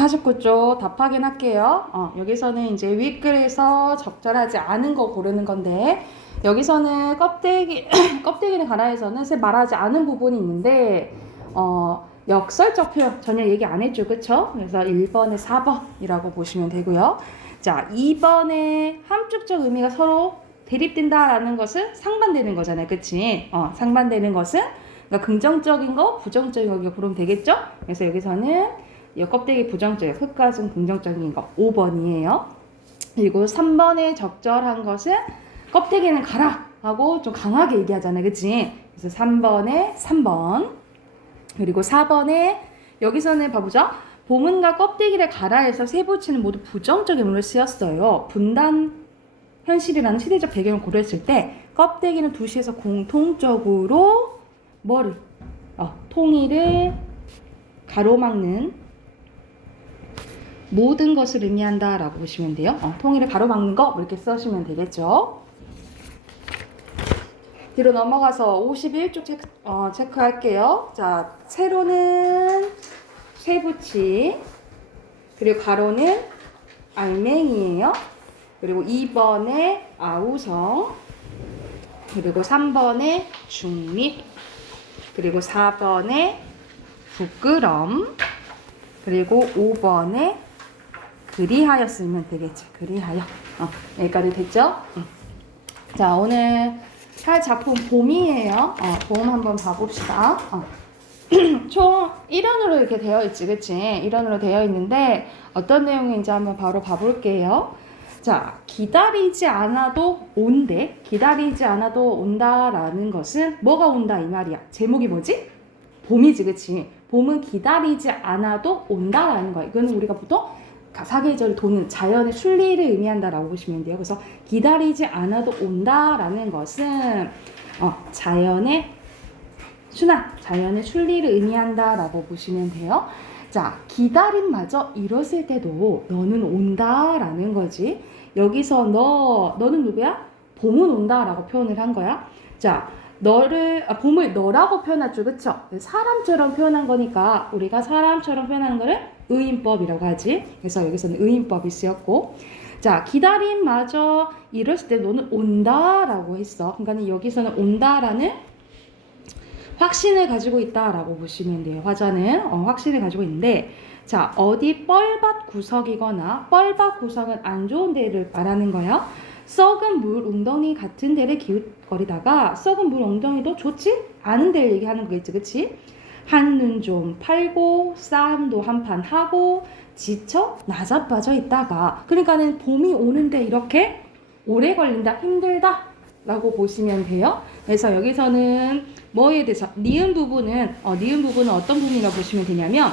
49쪽 답 확인할게요. 여기서는 이제 윗글에서 적절하지 않은 거 고르는 건데, 여기서는 껍데기는 가라에서는 말하지 않은 부분이 있는데, 역설적 표현 전혀 얘기 안 했죠. 그쵸? 그래서 1번에 4번이라고 보시면 되고요. 자, 2번에 함축적 의미가 서로 대립된다라는 것은 상반되는 거잖아요. 그치? 상반되는 것은 그러니까 긍정적인 거, 부정적인 거 고르면 되겠죠? 그래서 여기서는 이 껍데기 부정적이에요. 흙가슴 긍정적인 거 5번이에요. 그리고 3번에 적절한 것은 껍데기는 가라 하고 좀 강하게 얘기하잖아요. 그치? 그래서 3번에 3번. 그리고 4번에 여기서는 봐보자. 봄은과 껍데기를 가라 해서 세 부치는 모두 부정적인 의미로 쓰였어요. 분단 현실이라는 시대적 배경을 고려했을 때 껍데기는 두 시에서 공통적으로 뭐를? 통일을 가로막는 모든 것을 의미한다 라고 보시면 돼요. 통일을 가로막는 거 이렇게 쓰시면 되겠죠. 뒤로 넘어가서 51쪽 체크할게요. 자, 세로는 쇠붙이, 그리고 가로는 알맹이에요. 그리고 2번에 아우성, 그리고 3번에 중립, 그리고 4번에 부끄럼, 그리고 5번에 그리하여 쓰면 되겠죠. 그리하여. 여기까지 됐죠? 자, 오늘 할 작품 봄이에요. 봄 한번 봐봅시다. 총 1원으로 이렇게 되어 있지, 그치? 1원으로 되어 있는데 어떤 내용인지 한번 바로 봐볼게요. 자, 기다리지 않아도 온대. 기다리지 않아도 온다라는 것은 뭐가 온다 이 말이야. 제목이 뭐지? 봄이지, 그치? 봄은 기다리지 않아도 온다라는 거야. 이거는 우리가 보통 사계절 도는 자연의 순리를 의미한다라고 보시면 돼요. 그래서 기다리지 않아도 온다라는 것은 자연의 순환, 자연의 순리를 의미한다라고 보시면 돼요. 자, 기다림마저 이뤘을 때도 너는 온다라는 거지. 여기서 너는 누구야? 봄은 온다라고 표현을 한 거야. 자, 봄을 너라고 표현하죠. 그쵸? 사람처럼 표현한 거니까 우리가 사람처럼 표현하는 거를 의인법이라고 하지. 그래서 여기서는 의인법이 쓰였고, 자, 기다림마저 이랬을 때 너는 온다라고 했어. 그러니까 여기서는 온다라는 확신을 가지고 있다라고 보시면 돼요. 화자는 확신을 가지고 있는데, 자, 어디 뻘밭 구석이거나 뻘밭 구석은 안 좋은 데를 말하는 거야. 썩은 물 웅덩이 같은 데를 기웃거리다가 썩은 물 웅덩이도 좋지 않은 데를 얘기하는 거겠지, 그치? 한눈 좀 팔고 싸움도 한판 하고 지쳐 나자빠져 있다가, 그러니까는 봄이 오는데 이렇게 오래 걸린다, 힘들다 라고 보시면 돼요. 그래서 여기서는 뭐에 대해서 니은 부분은 어떤 부분이라고 보시면 되냐면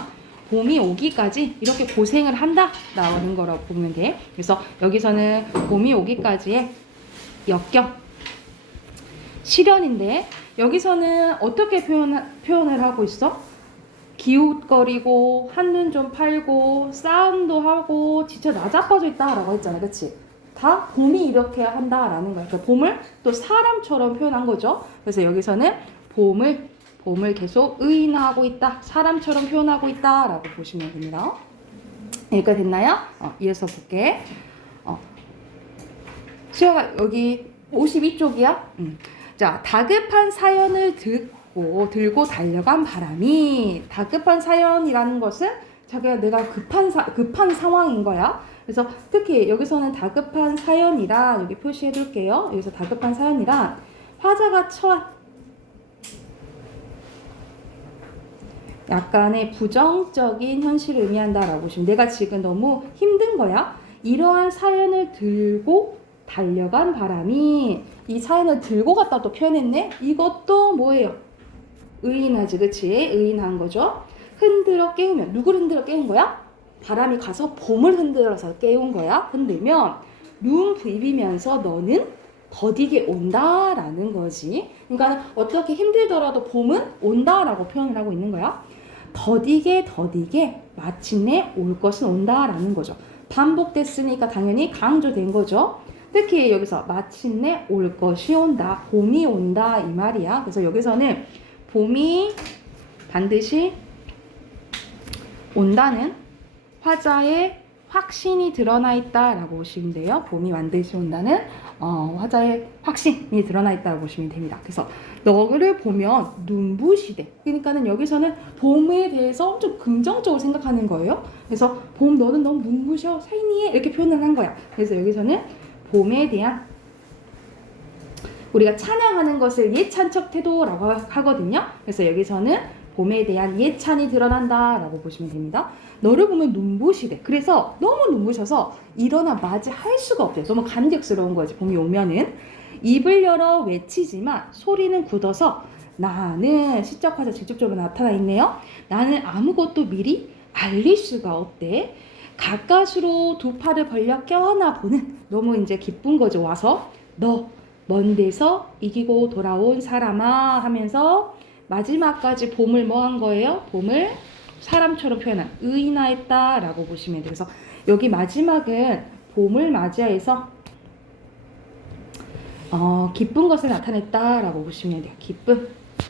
봄이 오기까지 이렇게 고생을 한다 라는 거라고 보면 돼. 그래서 여기서는 봄이 오기까지의 역경 실현인데, 여기서는 어떻게 표현을 하고 있어? 기웃거리고 한눈 좀 팔고 싸움도 하고 지쳐 나자빠져 있다 라고 했잖아. 그치? 다 봄이 이렇게 한다라는 거야. 그러니까 봄을 또 사람처럼 표현한 거죠. 그래서 여기서는 봄을 계속 의인화하고 있다, 사람처럼 표현하고 있다 라고 보시면 됩니다. 여기까지 됐나요? 이어서 볼게. 수영아, 여기 52쪽이야. 자, 다급한 사연을 들고 달려간 바람이, 다급한 사연이라는 것은 내가 급한 상황인 거야. 그래서 특히 여기서는 다급한 사연이라 여기 표시해 둘게요. 여기서 다급한 사연이라 화자가 처한 약간의 부정적인 현실을 의미한다라고 보시면, 내가 지금 너무 힘든 거야. 이러한 사연을 들고 달려간 바람이, 이 사연을 들고 갔다 또 표현했네. 이것도 뭐예요? 의인하지, 그치? 의인한 거죠. 흔들어 깨우면, 누구를 흔들어 깨운 거야? 바람이 가서 봄을 흔들어서 깨운 거야. 흔들면 눈 부비면서 너는 더디게 온다라는 거지. 그러니까 어떻게 힘들더라도 봄은 온다라고 표현을 하고 있는 거야. 더디게 마침내 올 것은 온다라는 거죠. 반복됐으니까 당연히 강조된 거죠. 특히 여기서 마침내 올 것이 온다, 봄이 온다 이 말이야. 그래서 여기서는 봄이 반드시 온다는 화자의 확신이 드러나 있다라고 보시면 돼요. 봄이 반드시 온다는 화자의 확신이 드러나 있다고 보시면 됩니다. 그래서 너를 보면 눈부시대. 그러니까는 여기서는 봄에 대해서 엄청 긍정적으로 생각하는 거예요. 그래서 봄 너는 너무 눈부셔 샤이니해 이렇게 표현을 한 거야. 그래서 여기서는 봄에 대한 우리가 찬양하는 것을 예찬척 태도라고 하거든요. 그래서 여기서는 봄에 대한 예찬이 드러난다라고 보시면 됩니다. 너를 보면 눈부시대. 그래서 너무 눈부셔서 일어나 맞이할 수가 없대요. 너무 감격스러운 거지. 봄이 오면은 입을 열어 외치지만 소리는 굳어서 나는 시적화자 직접적으로 나타나 있네요. 나는 아무것도 미리 알릴 수가 없대. 가까스로 두 팔을 벌려 껴안아 보는 너무 이제 기쁜 거죠. 와서 너 먼 데서 이기고 돌아온 사람아 하면서 마지막까지 봄을 뭐 한 거예요? 봄을 사람처럼 표현한 의인화했다라고 보시면 돼요. 그래서 여기 마지막은 봄을 맞이해서 기쁜 것을 나타냈다라고 보시면 돼요. 기쁨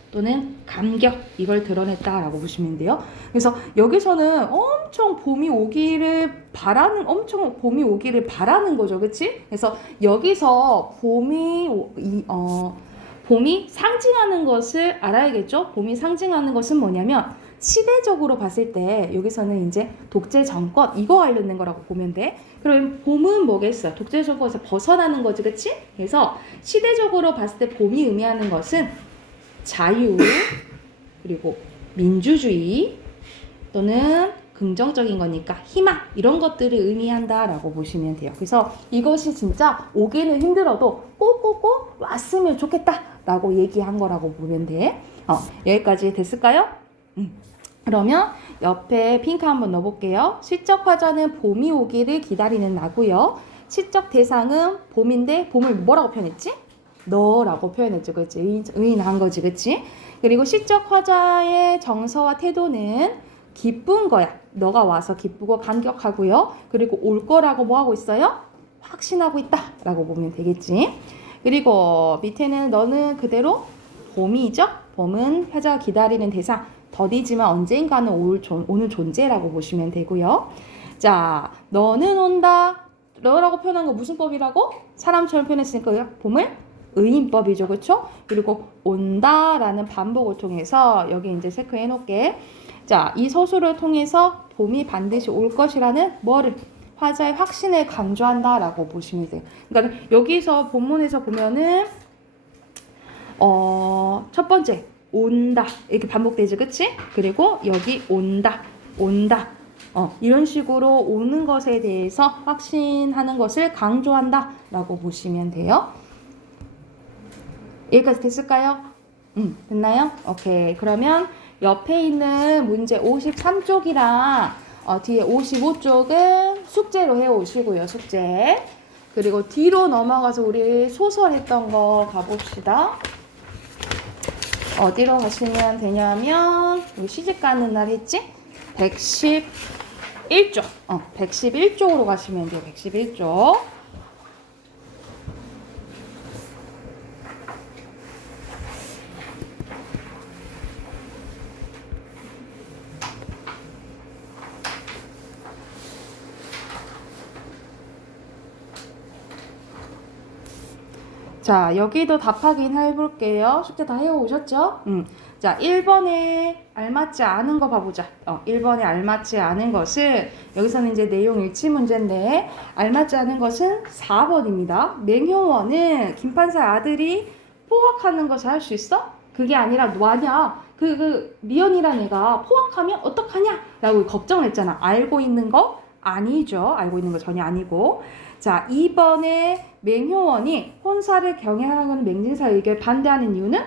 또는 감격 이걸 드러냈다라고 보시면 돼요. 그래서 여기서는 엄청 봄이 오기를 바라는 거죠, 그렇지? 그래서 여기서 봄이 상징하는 것을 알아야겠죠. 봄이 상징하는 것은 뭐냐면 시대적으로 봤을 때 여기서는 이제 독재 정권 이거 알려는 거라고 보면 돼. 그럼 봄은 뭐겠어? 독재 정권에서 벗어나는 거지, 그렇지? 그래서 시대적으로 봤을 때 봄이 의미하는 것은 자유 그리고 민주주의 또는 긍정적인 거니까 희망 이런 것들을 의미한다라고 보시면 돼요. 그래서 이것이 진짜 오기는 힘들어도 꼭꼭꼭 왔으면 좋겠다라고 얘기한 거라고 보면 돼. 여기까지 됐을까요? 그러면 옆에 핑크 한번 넣어볼게요. 시적 화자는 봄이 오기를 기다리는 나고요. 시적 대상은 봄인데 봄을 뭐라고 표현했지? 너라고 표현했죠. 그렇지? 의인한 거지. 그렇지? 그리고 시적 화자의 정서와 태도는 기쁜 거야. 너가 와서 기쁘고 감격하고요. 그리고 올 거라고 뭐 하고 있어요? 확신하고 있다 라고 보면 되겠지. 그리고 밑에는 너는 그대로 봄이죠. 봄은 화자가 기다리는 대상. 더디지만 언젠가는 오는 존재라고 보시면 되고요. 자, 너는 온다. 너라고 표현한 거 무슨 법이라고? 사람처럼 표현했으니까 봄을 의인법이죠. 그렇죠? 그리고 온다라는 반복을 통해서 여기 이제 체크해 놓을게. 자, 이 서술을 통해서 봄이 반드시 올 것이라는 뭐를? 화자의 확신을 강조한다라고 보시면 돼요. 그러니까 여기서 본문에서 보면은 첫 번째 온다 이렇게 반복되죠. 그치? 그리고 여기 온다 이런 식으로 오는 것에 대해서 확신하는 것을 강조한다 라고 보시면 돼요. 여기까지 됐을까요? 됐나요? 오케이. 그러면 옆에 있는 문제 53쪽이랑 뒤에 55쪽은 숙제로 해오시고요. 숙제. 그리고 뒤로 넘어가서 우리 소설 했던 거 가봅시다. 어디로 가시면 되냐면 우리 시집 가는 날 했지? 111쪽 111쪽으로 가시면 돼요. 111쪽. 자, 여기도 답 확인해볼게요. 숙제 다 해오셨죠? 자, 1번에 알맞지 않은 거 봐보자. 1번에 알맞지 않은 것은 여기서는 이제 내용 일치 문제인데 알맞지 않은 것은 4번입니다. 맹효원은 김판사 아들이 포악하는 것을 할 수 있어? 그게 아니라 뭐하냐? 미연이란 애가 포악하면 어떡하냐? 라고 걱정을 했잖아. 알고 있는 거? 아니죠. 알고 있는 거 전혀 아니고. 자, 2번에 맹효원이 혼사를 경영하는 맹진사 의견을 반대하는 이유는?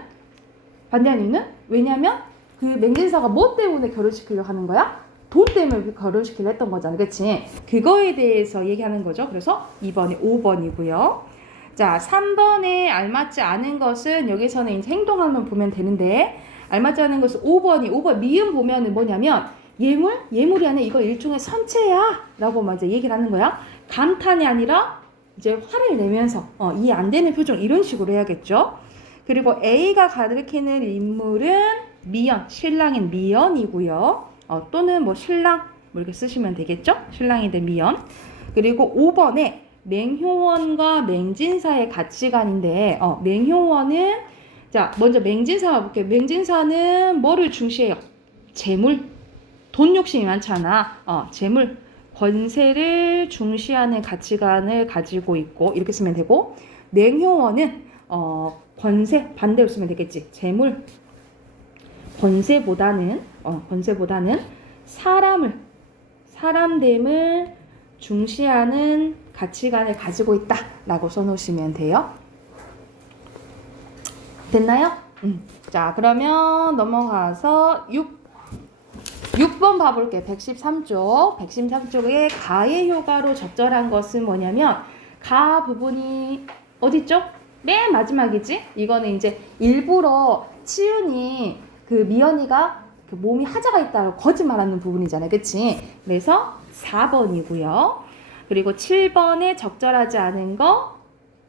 왜냐면 그 맹진사가 뭐 때문에 결혼시키려고 하는 거야? 돈 때문에 결혼시키려고 했던 거잖아. 그치? 그거에 대해서 얘기하는 거죠. 그래서 2번이 5번이고요. 자, 3번에 알맞지 않은 것은 여기서는 이제 행동하면 보면 되는데 알맞지 않은 것은 5번 미음 보면은 뭐냐면 예물이 아니라 이거 일종의 선체야 라고 먼저 얘기를 하는 거야. 감탄이 아니라 이제 화를 내면서 이해 안 되는 표정 이런 식으로 해야겠죠. 그리고 A가 가리키는 인물은 미연, 신랑인 미연이고요. 또는 뭐 신랑 뭐 이렇게 쓰시면 되겠죠? 신랑이 된 미연. 그리고 5번에 맹효원과 맹진사의 가치관인데 맹효원은 자 먼저 맹진사 볼게요. 맹진사는 뭐를 중시해요? 재물, 돈 욕심이 많잖아. 재물, 권세를 중시하는 가치관을 가지고 있고 이렇게 쓰면 되고 맹효원은 권세 반대로 쓰면 되겠지. 재물, 권세보다는 사람됨을 중시하는 가치관을 가지고 있다라고 써놓으시면 돼요. 됐나요? 자, 그러면 넘어가서 6번 봐볼게요. 113쪽. 113쪽에 가의 효과로 적절한 것은 뭐냐면 가 부분이 어딨죠? 맨 마지막이지? 이거는 이제 일부러 치윤이 그 미연이가 그 몸이 하자가 있다고 거짓말하는 부분이잖아요. 그치? 그래서 4번이고요. 그리고 7번에 적절하지 않은 거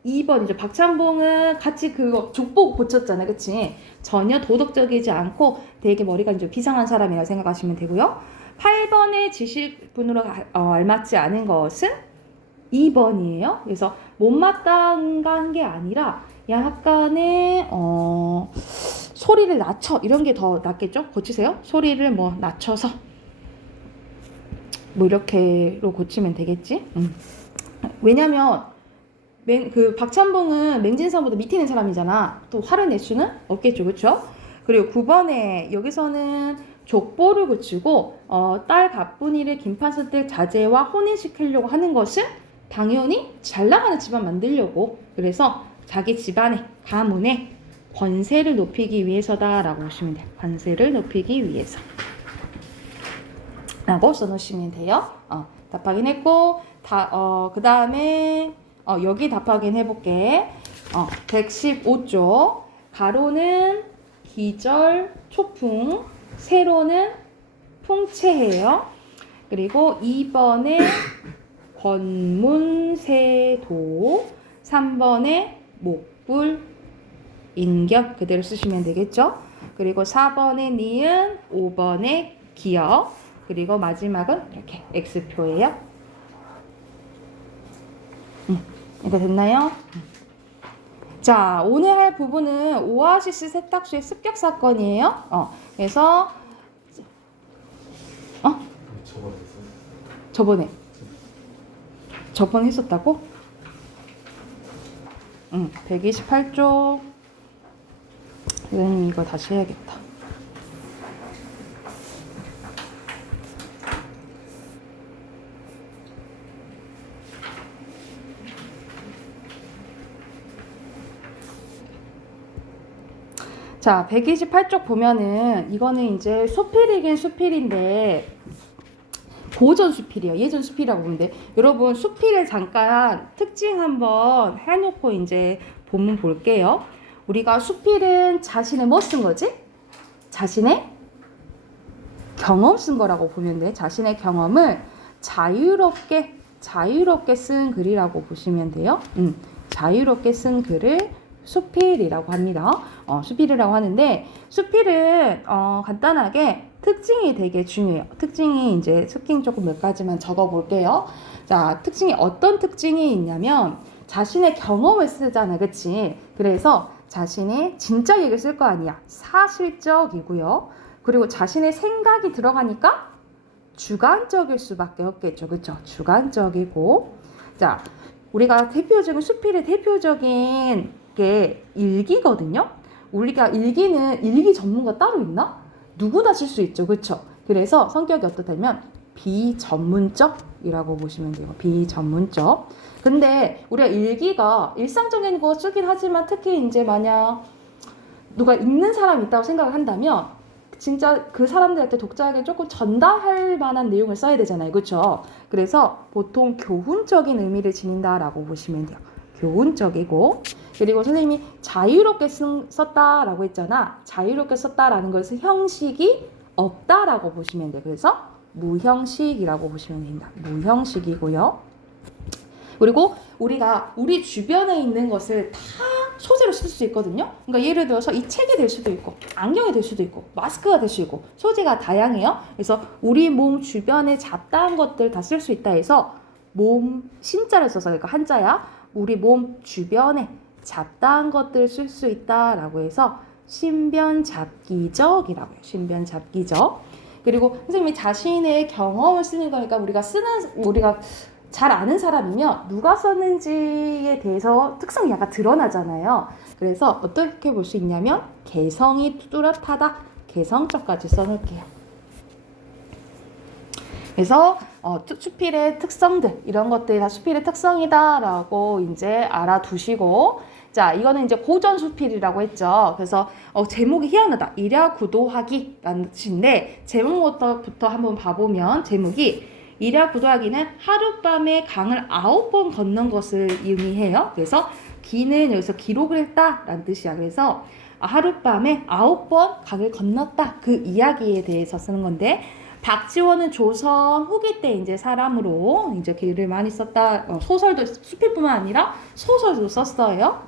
2번이죠. 박찬봉은 같이 그거 족보고 고쳤잖아요. 그치? 전혀 도덕적이지 않고 되게 머리가 좀 비상한 사람이라고 생각하시면 되고요. 8번에 지식분으로 알맞지 않은 것은 2번이에요. 그래서 못마땅한 게 아니라 약간의 소리를 낮춰 이런 게 더 낫겠죠? 고치세요. 소리를 뭐 낮춰서 뭐 이렇게로 고치면 되겠지. 왜냐면 그 박찬봉은 맹진사보다 밑에 있는 사람이잖아. 또 화를 낼 수는 없겠죠, 그렇죠? 그리고 9번에 여기서는 족보를 고치고 딸 가뿐이를 김판선택 자제와 혼인시키려고 하는 것은 당연히 잘 나가는 집안 만들려고 그래서 자기 집안의 가문의 권세를 높이기 위해서다라고 보시면 돼요. 권세를 높이기 위해서 라고 써놓으시면 돼요. 답 확인했고 그 다음에 여기 답 확인해볼게. 115쪽 가로는 기절, 초풍, 세로는 풍채예요. 그리고 2번에 권문세도, 3번에 목불, 인격 그대로 쓰시면 되겠죠. 그리고 4번에 니은, 5번에 기역, 그리고 마지막은 이렇게 X표예요. 이거 됐나요? 자, 오늘 할 부분은 오아시스 세탁소의 습격 사건이에요. 그래서 저번에 했었다고? 128쪽. 이거 다시 해야겠다. 자, 128쪽 보면은 이거는 이제 수필이긴 수필인데 고전 수필이에요. 예전 수필이라고 보는데 여러분 수필을 잠깐 특징 한번 해놓고 이제 본문 볼게요. 우리가 수필은 자신의 뭐 쓴 거지? 자신의 경험 쓴 거라고 보면 돼. 자신의 경험을 자유롭게 쓴 글이라고 보시면 돼요. 자유롭게 쓴 글을 수필이라고 합니다. 수필이라고 하는데 수필은 간단하게 특징이 되게 중요해요. 특징이 이제 특징 조금 몇 가지만 적어 볼게요. 자, 특징이 어떤 특징이 있냐면 자신의 경험을 쓰잖아, 그치? 그래서 자신의 진짜 얘기를 쓸 거 아니야. 사실적이고요. 그리고 자신의 생각이 들어가니까 주관적일 수밖에 없겠죠, 그쵸? 주관적이고, 자, 우리가 대표적인 수필의 대표적인 게 일기거든요. 우리가 일기 전문가 따로 있나? 누구나 쓸 수 있죠, 그쵸? 그래서 성격이 어떻다면 비전문적이라고 보시면 돼요. 비전문적. 근데 우리가 일기가 일상적인 거 쓰긴 하지만 특히 이제 만약 누가 읽는 사람이 있다고 생각을 한다면 진짜 그 사람들한테 독자에게 조금 전달할 만한 내용을 써야 되잖아요, 그렇죠? 그래서 보통 교훈적인 의미를 지닌다라고 보시면 돼요. 교훈적이고, 그리고 선생님이 자유롭게 썼다라고 했잖아. 자유롭게 썼다라는 것은 형식이 없다라고 보시면 돼요. 그래서 무형식이라고 보시면 됩니다. 무형식이고요. 그리고 우리가 우리 주변에 있는 것을 다 소재로 쓸 수 있거든요. 그러니까 예를 들어서 이 책이 될 수도 있고 안경이 될 수도 있고 마스크가 될 수 있고 소재가 다양해요. 그래서 우리 몸 주변에 잡다한 것들 다 쓸 수 있다 해서 몸 신자를 써서 그러니까 한자야. 우리 몸 주변에 잡다한 것들 쓸 수 있다라고 해서 신변잡기적이라고 해요. 신변잡기적. 그리고 선생님이 자신의 경험을 쓰는 거니까 우리가 잘 아는 사람이면 누가 썼는지에 대해서 특성이 약간 드러나잖아요. 그래서 어떻게 볼 수 있냐면 개성이 뚜렷하다. 개성적까지 써놓을게요. 그래서 수필의 특성들 이런 것들이 다 수필의 특성이다라고 이제 알아두시고 자 이거는 이제 고전 수필이라고 했죠. 그래서 제목이 희한하다. 일야구도하기라는 뜻인데 제목부터 한번 봐보면 제목이 일야구도하기는 하룻밤에 강을 9번 건넌 것을 의미해요. 그래서 기는 여기서 기록을 했다라는 뜻이야. 그래서 하룻밤에 9번 강을 건넜다. 그 이야기에 대해서 쓰는 건데 박지원은 조선 후기 때 이제 사람으로 이제 글을 많이 썼다. 소설도 수필뿐만 아니라 소설도 썼어요.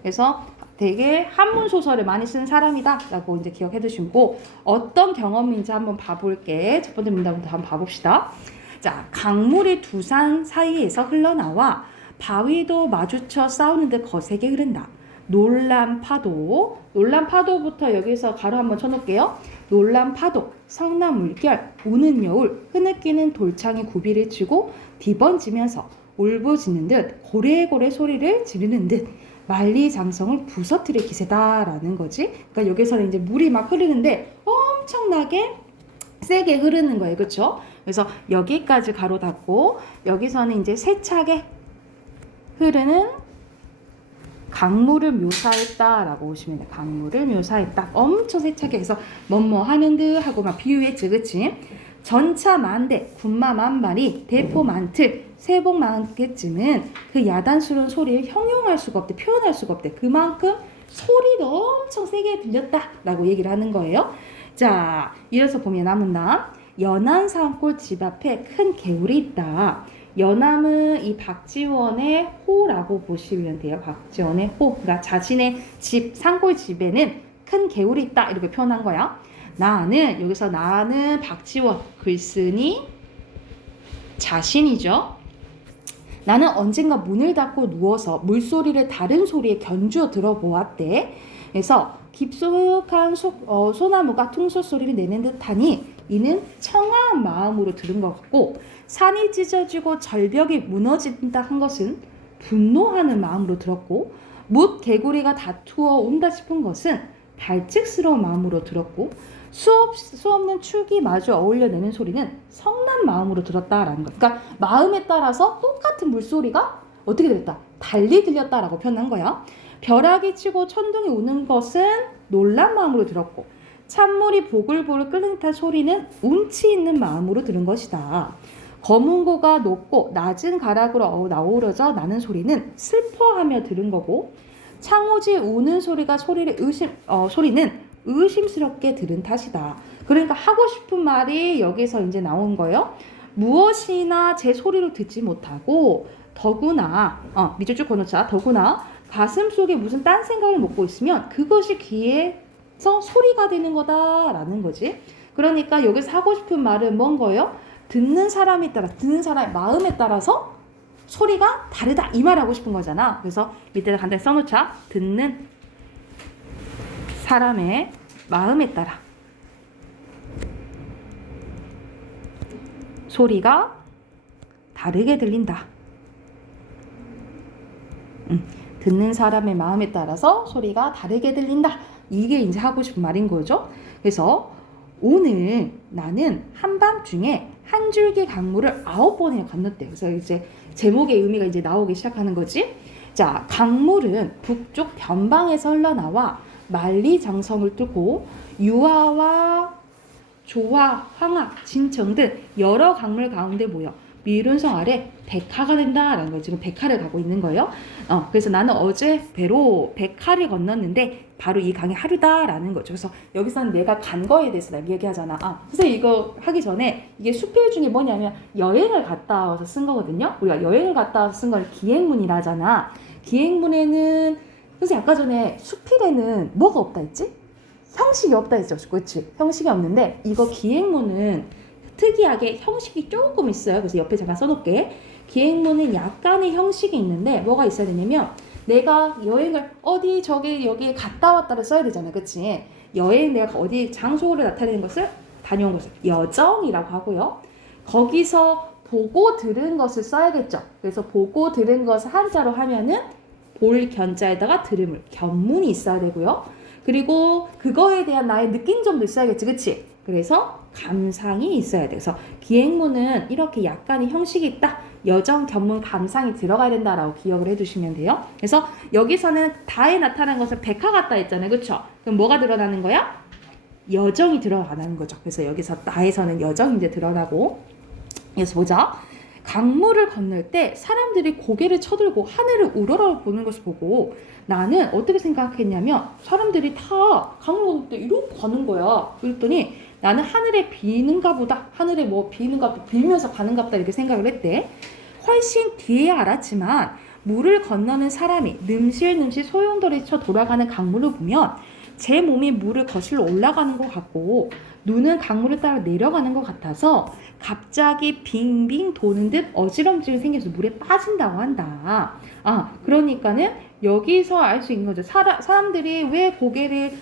그래서 되게 한문 소설을 많이 쓴 사람이다라고 이제 기억해 두시고 어떤 경험인지 한번 봐볼게. 첫 번째 문단부터 한번 봐봅시다. 자, 강물이 두 산 사이에서 흘러나와 바위도 마주쳐 싸우는 듯 거세게 흐른다. 놀란 파도, 놀란 파도부터 여기서 가로 한번 쳐놓을게요. 놀란 파도, 성난 물결, 우는 여울, 흐느끼는 돌창에 구비를 치고 뒤번지면서 울부짖는 듯 고래고래 소리를 지르는 듯 만리장성을 부서뜨릴 기세다라는 거지. 그러니까 여기서는 이제 물이 막 흐르는데 엄청나게 세게 흐르는 거예요. 그렇죠? 그래서 여기까지 가로 닫고 여기서는 이제 세차게 흐르는 강물을 묘사했다라고 보시면 돼요. 강물을 묘사했다. 엄청 세차게 해서 뭐뭐 하는 듯 하고 막 비유했지. 그치? 전차 만대, 군마 만마리, 대포 만틀, 세복 만개쯤은 그 야단스러운 소리를 형용할 수가 없대. 표현할 수가 없대. 그만큼 소리가 엄청 세게 들렸다라고 얘기를 하는 거예요. 자, 이어서 보면 남은남. 연안 산골 집 앞에 큰 개울이 있다. 연암은 이 박지원의 호라고 보시면 돼요. 박지원의 호. 그러니까 자신의 집, 산골 집에는 큰 개울이 있다. 이렇게 표현한 거야. 여기서 나는 박지원, 글쓴이 자신이죠. 나는 언젠가 문을 닫고 누워서 물소리를 다른 소리에 견주어 들어보았대. 그래서 깊숙한 소나무가 퉁소소리를 내는 듯하니 이는 청아한 마음으로 들은 것 같고 산이 찢어지고 절벽이 무너진다 한 것은 분노하는 마음으로 들었고 뭇 개구리가 다투어 온다 싶은 것은 발칙스러운 마음으로 들었고 수 없는 축이 마주 어울려내는 소리는 성난 마음으로 들었다라는 것. 그러니까 마음에 따라서 똑같은 물소리가 어떻게 들렸다? 달리 들렸다라고 표현한 거야. 벼락이 치고 천둥이 우는 것은 놀란 마음으로 들었고 찬물이 보글보글 끓는 듯한 소리는 운치 있는 마음으로 들은 것이다. 검은 고가 높고 낮은 가락으로 나오러져 나는 소리는 슬퍼하며 들은 거고 창호지 우는 소리는 의심스럽게 들은 탓이다. 그러니까 하고 싶은 말이 여기서 이제 나온 거예요. 무엇이나 제 소리로 듣지 못하고 더구나 밑줄 쭉 그어놓자. 더구나 가슴 속에 무슨 딴 생각을 먹고 있으면 그것이 귀에서 소리가 되는 거다라는 거지. 그러니까 여기서 하고 싶은 말은 뭔 거예요? 듣는 사람에 따라 듣는 사람의 마음에 따라서 소리가 다르다 이 말하고 싶은 거잖아. 그래서 밑에다 간단히 써놓자. 듣는 사람의 마음에 따라 소리가 다르게 들린다. 듣는 사람의 마음에 따라서 소리가 다르게 들린다. 이게 이제 하고 싶은 말인 거죠. 그래서 오늘 나는 한밤중에 한 줄기 강물을 9번이나 건넜대요. 그래서 이제 제목의 의미가 이제 나오기 시작하는 거지. 자, 강물은 북쪽 변방에서 흘러나와 만리장성을 뚫고 유화와 조화, 황하, 진청 등 여러 강물 가운데 모여 미룬성 아래 백하가 된다라는 거. 지금 백하를 가고 있는 거예요. 그래서 나는 어제 배로 백하를 건넜는데 바로 이 강이 하루다라는 거죠. 그래서 여기서는 내가 간 거에 대해서 내가 얘기하잖아. 선생님 이거 하기 전에 이게 수필 중에 뭐냐면 여행을 갔다 와서 쓴 거거든요. 우리가 여행을 갔다 와서 쓴 걸 기행문이라 하잖아. 기행문에는 그래서 아까 전에 수필에는 뭐가 없다 했지? 형식이 없다 했죠. 그렇지? 형식이 없는데 이거 기행문은 특이하게 형식이 조금 있어요. 그래서 옆에 잠깐 써놓을게. 기행문은 약간의 형식이 있는데 뭐가 있어야 되냐면 내가 여행을 어디 저기 여기에 갔다 왔다를 써야 되잖아. 그치? 여행 내가 어디 장소를 나타내는 것을 다녀온 것을 여정이라고 하고요. 거기서 보고 들은 것을 써야겠죠. 그래서 보고 들은 것을 한자로 하면은 볼 견자에다가 들음을 견문이 있어야 되고요. 그리고 그거에 대한 나의 느낀 점도 있어야겠지. 그치? 그래서 감상이 있어야 돼. 그래서 기행문은 이렇게 약간의 형식이 있다. 여정, 견문, 감상이 들어가야 된다라고 기억을 해두시면 돼요. 그래서 여기서는 다에 나타난 것은 백화 같다 했잖아요. 그쵸? 그럼 뭐가 드러나는 거야? 여정이 드러나는 거죠. 그래서 여기서 다에서는 여정이 이제 드러나고. 그래서 보자. 강물을 건널 때 사람들이 고개를 쳐들고 하늘을 우러러보는 것을 보고 나는 어떻게 생각했냐면 사람들이 다 강물 건널 때 이러고 가는 거야. 그랬더니 나는 하늘에 비는가 보다. 하늘에 뭐 비는가 보다. 빌면서 가는가 보다 이렇게 생각을 했대. 훨씬 뒤에 알았지만 물을 건너는 사람이 ንም실늠실 소용돌이쳐 돌아가는 강물을 보면 제 몸이 물을 거슬러 올라가는 것 같고 눈은 강물을 따라 내려가는 것 같아서 갑자기 빙빙 도는 듯 어지럼증이 생겨서 물에 빠진다고 한다. 그러니까는 여기서 알 수 있는 거죠. 사람들이 왜 고개를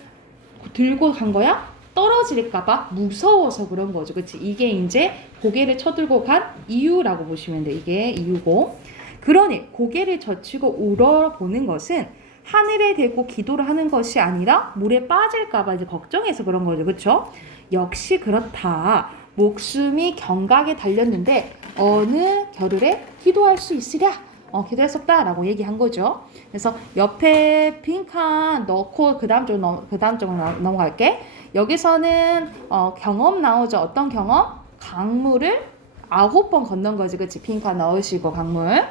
들고 간 거야? 떨어질까봐 무서워서 그런 거죠. 그치? 이게 이제 고개를 쳐들고 간 이유라고 보시면 돼. 이게 이유고. 그러니 고개를 젖히고 우러보는 것은 하늘에 대고 기도를 하는 것이 아니라 물에 빠질까봐 이제 걱정해서 그런 거죠. 그쵸? 역시 그렇다. 목숨이 경각에 달렸는데 어느 겨를에 기도할 수 있으랴? 기도할 수 없다라고 얘기한 거죠. 그래서 옆에 빈칸 넣고 그 다음 쪽으로 넘어갈게. 여기서는 경험 나오죠. 어떤 경험? 강물을 9번 건넌 거지. 그치? 빈칸 넣으시고 강물.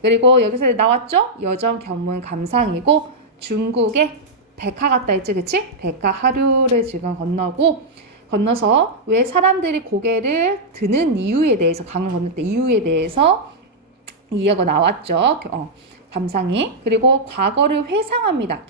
그리고 여기서 나왔죠? 여정, 견문, 감상이고 중국의 백화 같다 했지. 그치? 백화 하류를 지금 건너서 왜 사람들이 고개를 드는 이유에 대해서 강을 건널 때 이유에 대해서 이야기가 나왔죠. 감상이. 그리고 과거를 회상합니다.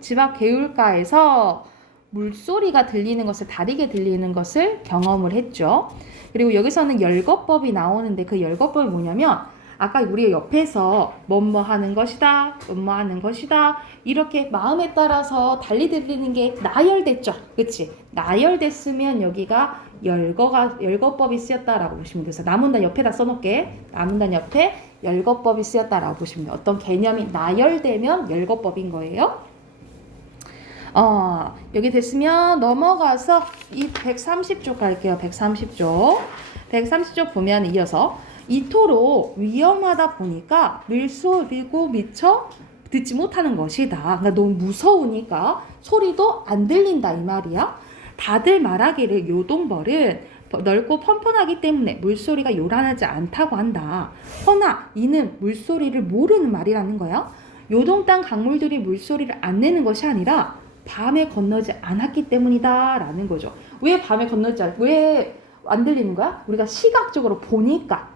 집 앞 개울가에서 물소리가 들리는 것을 다르게 들리는 것을 경험을 했죠. 그리고 여기서는 열거법이 나오는데 그 열거법이 뭐냐면 아까 우리 옆에서 뭐뭐 하는 것이다, 뭐뭐 하는 것이다 이렇게 마음에 따라서 달리 들리는 게 나열됐죠. 그치? 나열됐으면 여기가 열거법이 쓰였다라고 보시면 돼요. 그래서 나문단 옆에다 써놓을게. 나문단 옆에 열거법이 쓰였다라고 보시면 돼요. 어떤 개념이 나열되면 열거법인 거예요. 여기 됐으면 넘어가서 이 130쪽 갈게요. 130쪽 보면 이어서 이토록 위험하다 보니까 밀고 미처 듣지 못하는 것이다. 그러니까 너무 무서우니까 소리도 안 들린다 이 말이야. 다들 말하기를 요동벌은 넓고 펀펀하기 때문에 물소리가 요란하지 않다고 한다. 허나 이는 물소리를 모르는 말이라는 거야. 요동 땅 강물들이 물소리를 안 내는 것이 아니라 밤에 건너지 않았기 때문이다 라는 거죠. 왜 밤에 왜 안 들리는 거야? 우리가 시각적으로 보니까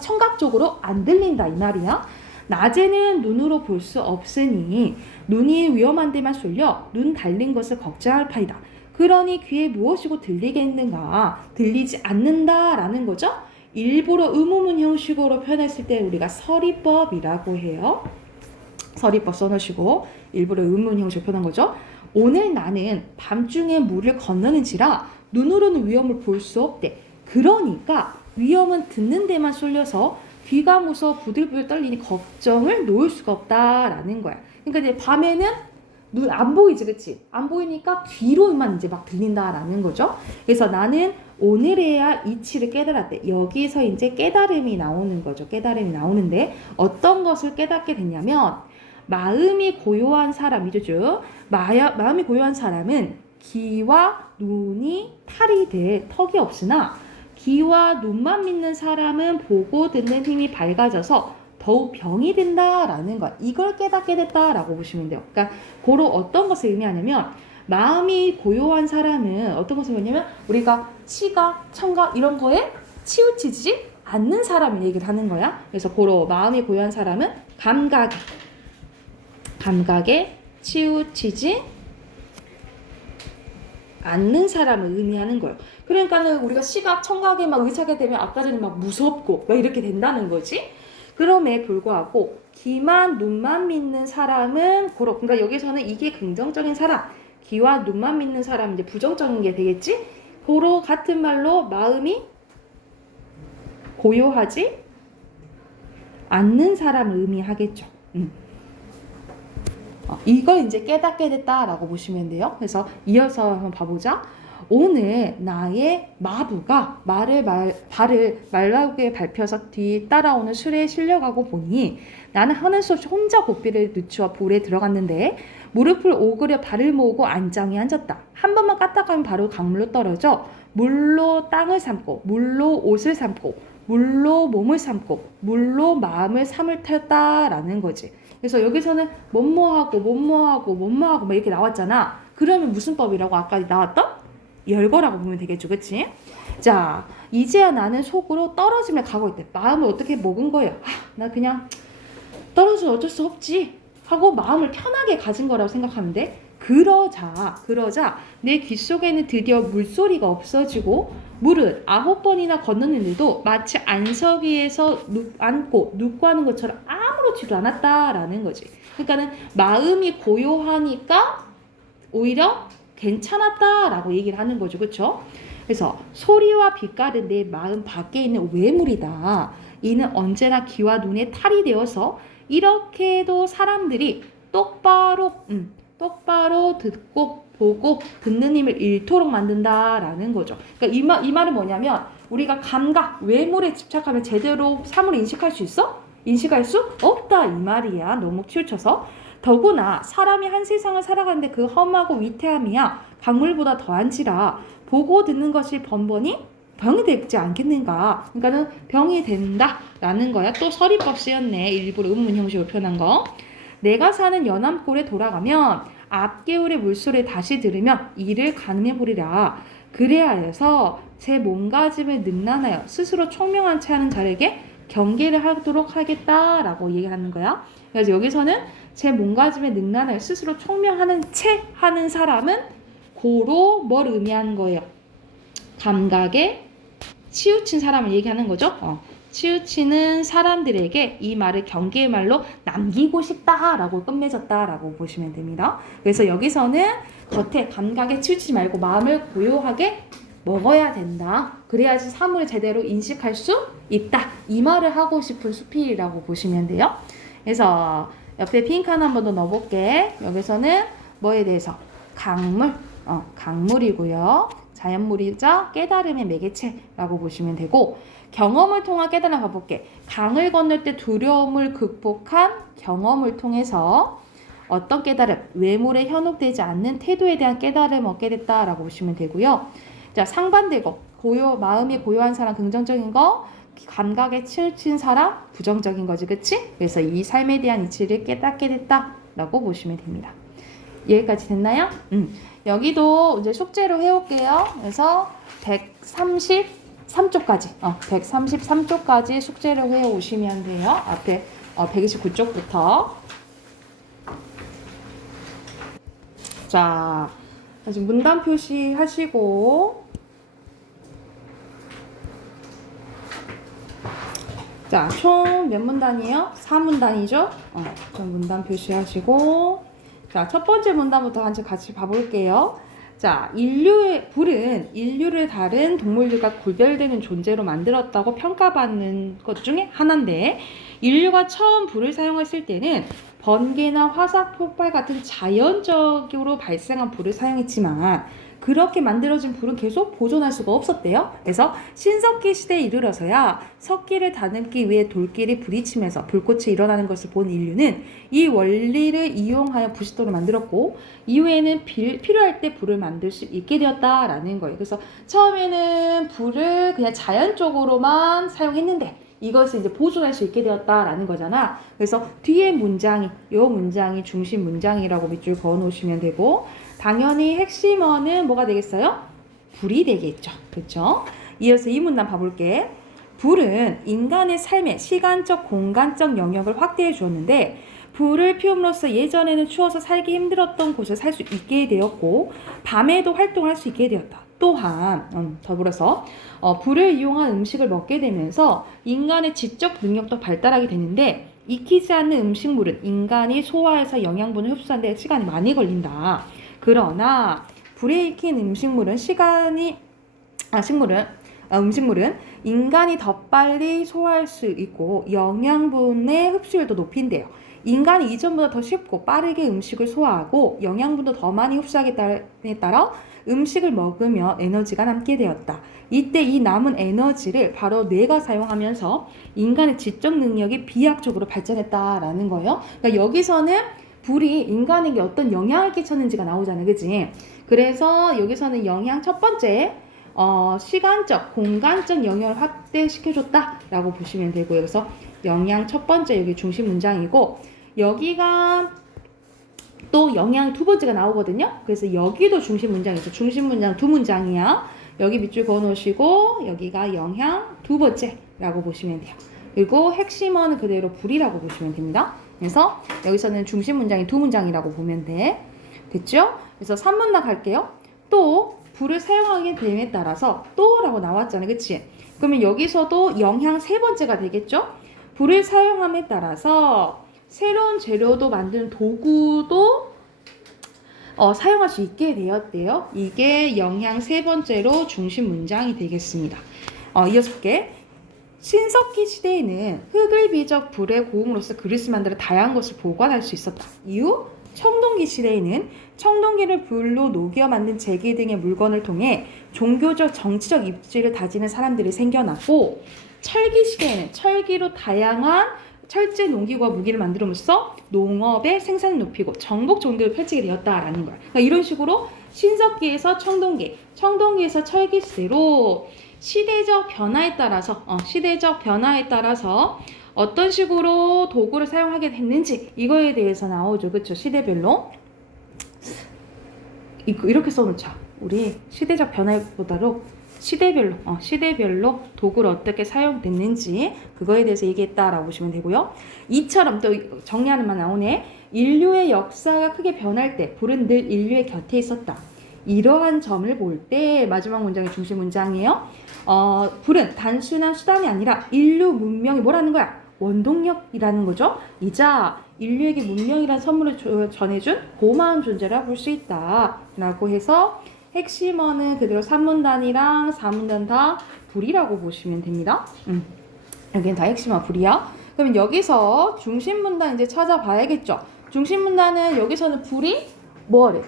청각적으로 안 들린다 이 말이야. 낮에는 눈으로 볼 수 없으니 눈이 위험한 데만 쏠려 눈 달린 것을 걱정할 판이다. 그러니 귀에 무엇이고 들리겠는가? 들리지 않는다라는 거죠. 일부러 의문문 형식으로 표현했을 때 우리가 서리법이라고 해요. 서리법 써놓으시고 일부러 의문 형식으로 표현한 거죠. 오늘 나는 밤중에 물을 건너는지라 눈으로는 위험을 볼 수 없대. 그러니까 위험은 듣는 데만 쏠려서 귀가 무서워 부들부들 떨리니 걱정을 놓을 수가 없다라는 거야. 그러니까 이제 밤에는 눈 안 보이지, 그치? 안 보이니까 귀로만 이제 막 들린다라는 거죠. 그래서 나는 오늘에야 이치를 깨달았대. 여기서 이제 깨달음이 나오는 거죠. 깨달음이 나오는데 어떤 것을 깨닫게 됐냐면 마음이 고요한 사람이죠. 마음이 고요한 사람은 귀와 눈이 탈이 돼 턱이 없으나 귀와 눈만 믿는 사람은 보고 듣는 힘이 밝아져서 더욱 병이 된다라는 것. 이걸 깨닫게 됐다라고 보시면 돼요. 그러니까 고로 어떤 것을 의미하냐면 마음이 고요한 사람은 어떤 것을 의미하냐면 우리가 시각, 청각 이런 거에 치우치지 않는 사람을 얘기를 하는 거야. 그래서 고로 마음이 고요한 사람은 감각이 감각에 치우치지 않는 사람을 의미하는 거예요. 그러니까는 우리가 시각, 청각에 막 의지하게 되면 아까 전에 막 무섭고 막 이렇게 된다는 거지. 그럼에 불구하고 귀만 눈만 믿는 사람은 그러니까 여기서는 이게 긍정적인 사람, 귀와 눈만 믿는 사람은 이제 부정적인 게 되겠지. 고로 같은 말로 마음이 고요하지 않는 사람을 의미하겠죠. 이걸 이제 깨닫게 됐다라고 보시면 돼요. 그래서 이어서 한번 봐보자. 오늘 나의 마부가 발을 말라게 밟혀서 뒤 따라오는 수레에 실려가고 보니 나는 하는 수 없이 혼자 고삐를 늦추어 불에 들어갔는데 무릎을 오그려 발을 모으고 안장에 앉았다. 한 번만 까딱하면 바로 강물로 떨어져 물로 땅을 삼고 물로 옷을 삼고 물로 몸을 삼고 물로 마음을 삼을 테다라는 거지. 그래서 여기서는 뭐뭐하고 막 이렇게 나왔잖아. 그러면 무슨 법이라고 아까 나왔던? 열거라고 보면 되겠죠. 그치? 자, 이제야 나는 속으로 떨어짐을 가고 있대. 마음을 어떻게 먹은 거예요? 나 그냥 떨어지면 어쩔 수 없지 하고 마음을 편하게 가진 거라고 생각하면 돼. 그러자 내 귀 속에는 드디어 물소리가 없어지고 물은 9번이나 건넜는데도 마치 안석위에서 앉고 눕고 하는 것처럼 아무렇지도 않았다라는 거지. 그러니까는 마음이 고요하니까 오히려 괜찮았다라고 얘기를 하는 거죠. 그렇죠? 그래서 소리와 빛깔은 내 마음 밖에 있는 외물이다. 이는 언제나 귀와 눈에 탈이 되어서 이렇게도 사람들이 똑바로 듣고 보고 듣는 힘을 잃도록 만든다라는 거죠. 그러니까 이 말은 뭐냐면 우리가 감각, 외물에 집착하면 제대로 사물을 인식할 수 있어? 인식할 수 없다 이 말이야. 너무 치우쳐서. 더구나 사람이 한 세상을 살아가는데 그 험하고 위태함이야 강물보다 더한지라 보고 듣는 것이 번번이 병이 되지 않겠는가. 그러니까는 병이 된다라는 거야. 또 서리법 쓰였네. 일부러 음문 형식으로 표현한 거. 내가 사는 연암골에 돌아가면 앞개울의 물소리를 다시 들으면 이를 가늠해 보리라. 그래하여서 제 몸가짐을 능란하여 스스로 총명한 채 하는 자에게 경계를 하도록 하겠다라고 얘기하는 거야. 그래서 여기서는 제 몸가짐에 능란하여 스스로 총명하는 채 하는 사람은 고로 뭘 의미하는 거예요? 감각에 치우친 사람을 얘기하는 거죠. 치우치는 사람들에게 이 말을 경계의 말로 남기고 싶다라고 끝맺었다라고 보시면 됩니다. 그래서 여기서는 겉에 감각에 치우치지 말고 마음을 고요하게 먹어야 된다. 그래야지 사물을 제대로 인식할 수 있다. 이 말을 하고 싶은 수필이라고 보시면 돼요. 그래서 옆에 핑크 하나 한 번 더 넣어볼게. 여기서는 뭐에 대해서? 강물. 강물이고요. 자연물이자 깨달음의 매개체라고 보시면 되고 경험을 통한 깨달음 가볼게. 강을 건널 때 두려움을 극복한 경험을 통해서 어떤 깨달음? 외물에 현혹되지 않는 태도에 대한 깨달음을 얻게 됐다라고 보시면 되고요. 자, 상반되고 마음이 고요한 사람 긍정적인 거, 감각에 치우친 사람 부정적인 거지. 그치? 그래서 이 삶에 대한 이치를 깨닫게 됐다라고 보시면 됩니다. 여기까지 됐나요? 여기도 이제 숙제로 해올게요. 그래서 133쪽까지 133쪽까지 숙제를 해오시면 돼요. 앞에 129쪽부터. 자, 다시 문단 표시 하시고, 자, 총 몇 문단이에요? 4문단이죠? 좀 문단 표시하시고, 자, 첫 번째 문단부터 같이 봐볼게요. 자, 불은 인류를 다른 동물들과 구별되는 존재로 만들었다고 평가받는 것 중에 하나인데, 인류가 처음 불을 사용했을 때는 번개나 화산 폭발 같은 자연적으로 발생한 불을 사용했지만 그렇게 만들어진 불은 계속 보존할 수가 없었대요. 그래서 신석기 시대에 이르러서야 석기를 다듬기 위해 돌끼리 부딪히면서 불꽃이 일어나는 것을 본 인류는 이 원리를 이용하여 부싯돌을 만들었고 이후에는 필요할 때 불을 만들 수 있게 되었다라는 거예요. 그래서 처음에는 불을 그냥 자연적으로만 사용했는데 이것을 이제 보존할 수 있게 되었다라는 거잖아. 그래서 뒤에 문장이, 요 문장이 중심 문장이라고 밑줄 그어 놓으시면 되고, 당연히 핵심어는 뭐가 되겠어요? 불이 되겠죠. 그렇죠? 이어서 이 문단 봐볼게. 불은 인간의 삶의 시간적, 공간적 영역을 확대해 주었는데, 불을 피움으로써 예전에는 추워서 살기 힘들었던 곳에 살 수 있게 되었고 밤에도 활동할 수 있게 되었다. 또한 더불어서 불을 이용한 음식을 먹게 되면서 인간의 지적 능력도 발달하게 되는데 익히지 않는 음식물은 인간이 소화해서 영양분을 흡수하는 데 시간이 많이 걸린다. 그러나 불에 익힌 음식물은 인간이 더 빨리 소화할 수 있고 영양분의 흡수율도 높인대요. 인간이 이전보다 더 쉽고 빠르게 음식을 소화하고 영양분도 더 많이 흡수하기에 따라 음식을 먹으며 에너지가 남게 되었다. 이때 이 남은 에너지를 바로 뇌가 사용하면서 인간의 지적 능력이 비약적으로 발전했다라는 거예요. 그러니까 여기서는 불이 인간에게 어떤 영향을 끼쳤는지가 나오잖아요. 그치? 그래서 여기서는 영향 첫 번째 시간적, 공간적 영향을 확대시켜줬다라고 보시면 되고요. 그래서 영향 첫 번째 여기 중심 문장이고 여기가 또 영향 두 번째가 나오거든요. 그래서 여기도 중심 문장이죠. 중심 문장 두 문장이야. 여기 밑줄 그어놓으시고 여기가 영향 두 번째라고 보시면 돼요. 그리고 핵심어는 그대로 불이라고 보시면 됩니다. 그래서 여기서는 중심 문장이 두 문장이라고 보면 돼. 됐죠? 그래서 3문장 갈게요. 또 불을 사용하게 됨에 따라서 또라고 나왔잖아요. 그치? 그러면 여기서도 영향 세 번째가 되겠죠? 불을 사용함에 따라서 새로운 재료도 만드는 도구도 사용할 수 있게 되었대요. 이게 영향 세 번째로 중심 문장이 되겠습니다. 이어서 볼게. 신석기 시대에는 흙을 비적 불의 고음으로써 그릇을 만들어 다양한 것을 보관할 수 있었다. 이후 청동기 시대에는 청동기를 불로 녹여 만든 제기 등의 물건을 통해 종교적, 정치적 입지를 다지는 사람들이 생겨났고 철기 시대에는 철기로 다양한 철제 농기구와 무기를 만들므로써 농업의 생산을 높이고 정복 정도를 펼치게 되었다라는 거야. 그러니까 이런 식으로 신석기에서 청동기, 청동기에서 철기 시대로 시대적 변화에 따라서 어떤 식으로 도구를 사용하게 됐는지 이거에 대해서 나오죠. 그렇죠? 시대별로. 이렇게 써놓자. 우리 시대적 변화보다도 시대별로 도구를 어떻게 사용됐는지 그거에 대해서 얘기했다라고 보시면 되고요. 이처럼 또 정리하는 말 나오네. 인류의 역사가 크게 변할 때 불은 늘 인류의 곁에 있었다. 이러한 점을 볼 때 마지막 문장이 중심 문장이에요. 불은 단순한 수단이 아니라 인류 문명이 뭐라는 거야? 원동력이라는 거죠. 이자 인류에게 문명이라는 선물을 전해준 고마운 존재라 볼 수 있다 라고 해서 핵심어는 그대로 3문단이랑 4문단 다 불이라고 보시면 됩니다. 여기는 다 핵심어 불이야. 그러면 여기서 중심문단 이제 찾아봐야겠죠. 중심문단은 여기서는 불이 뭐래?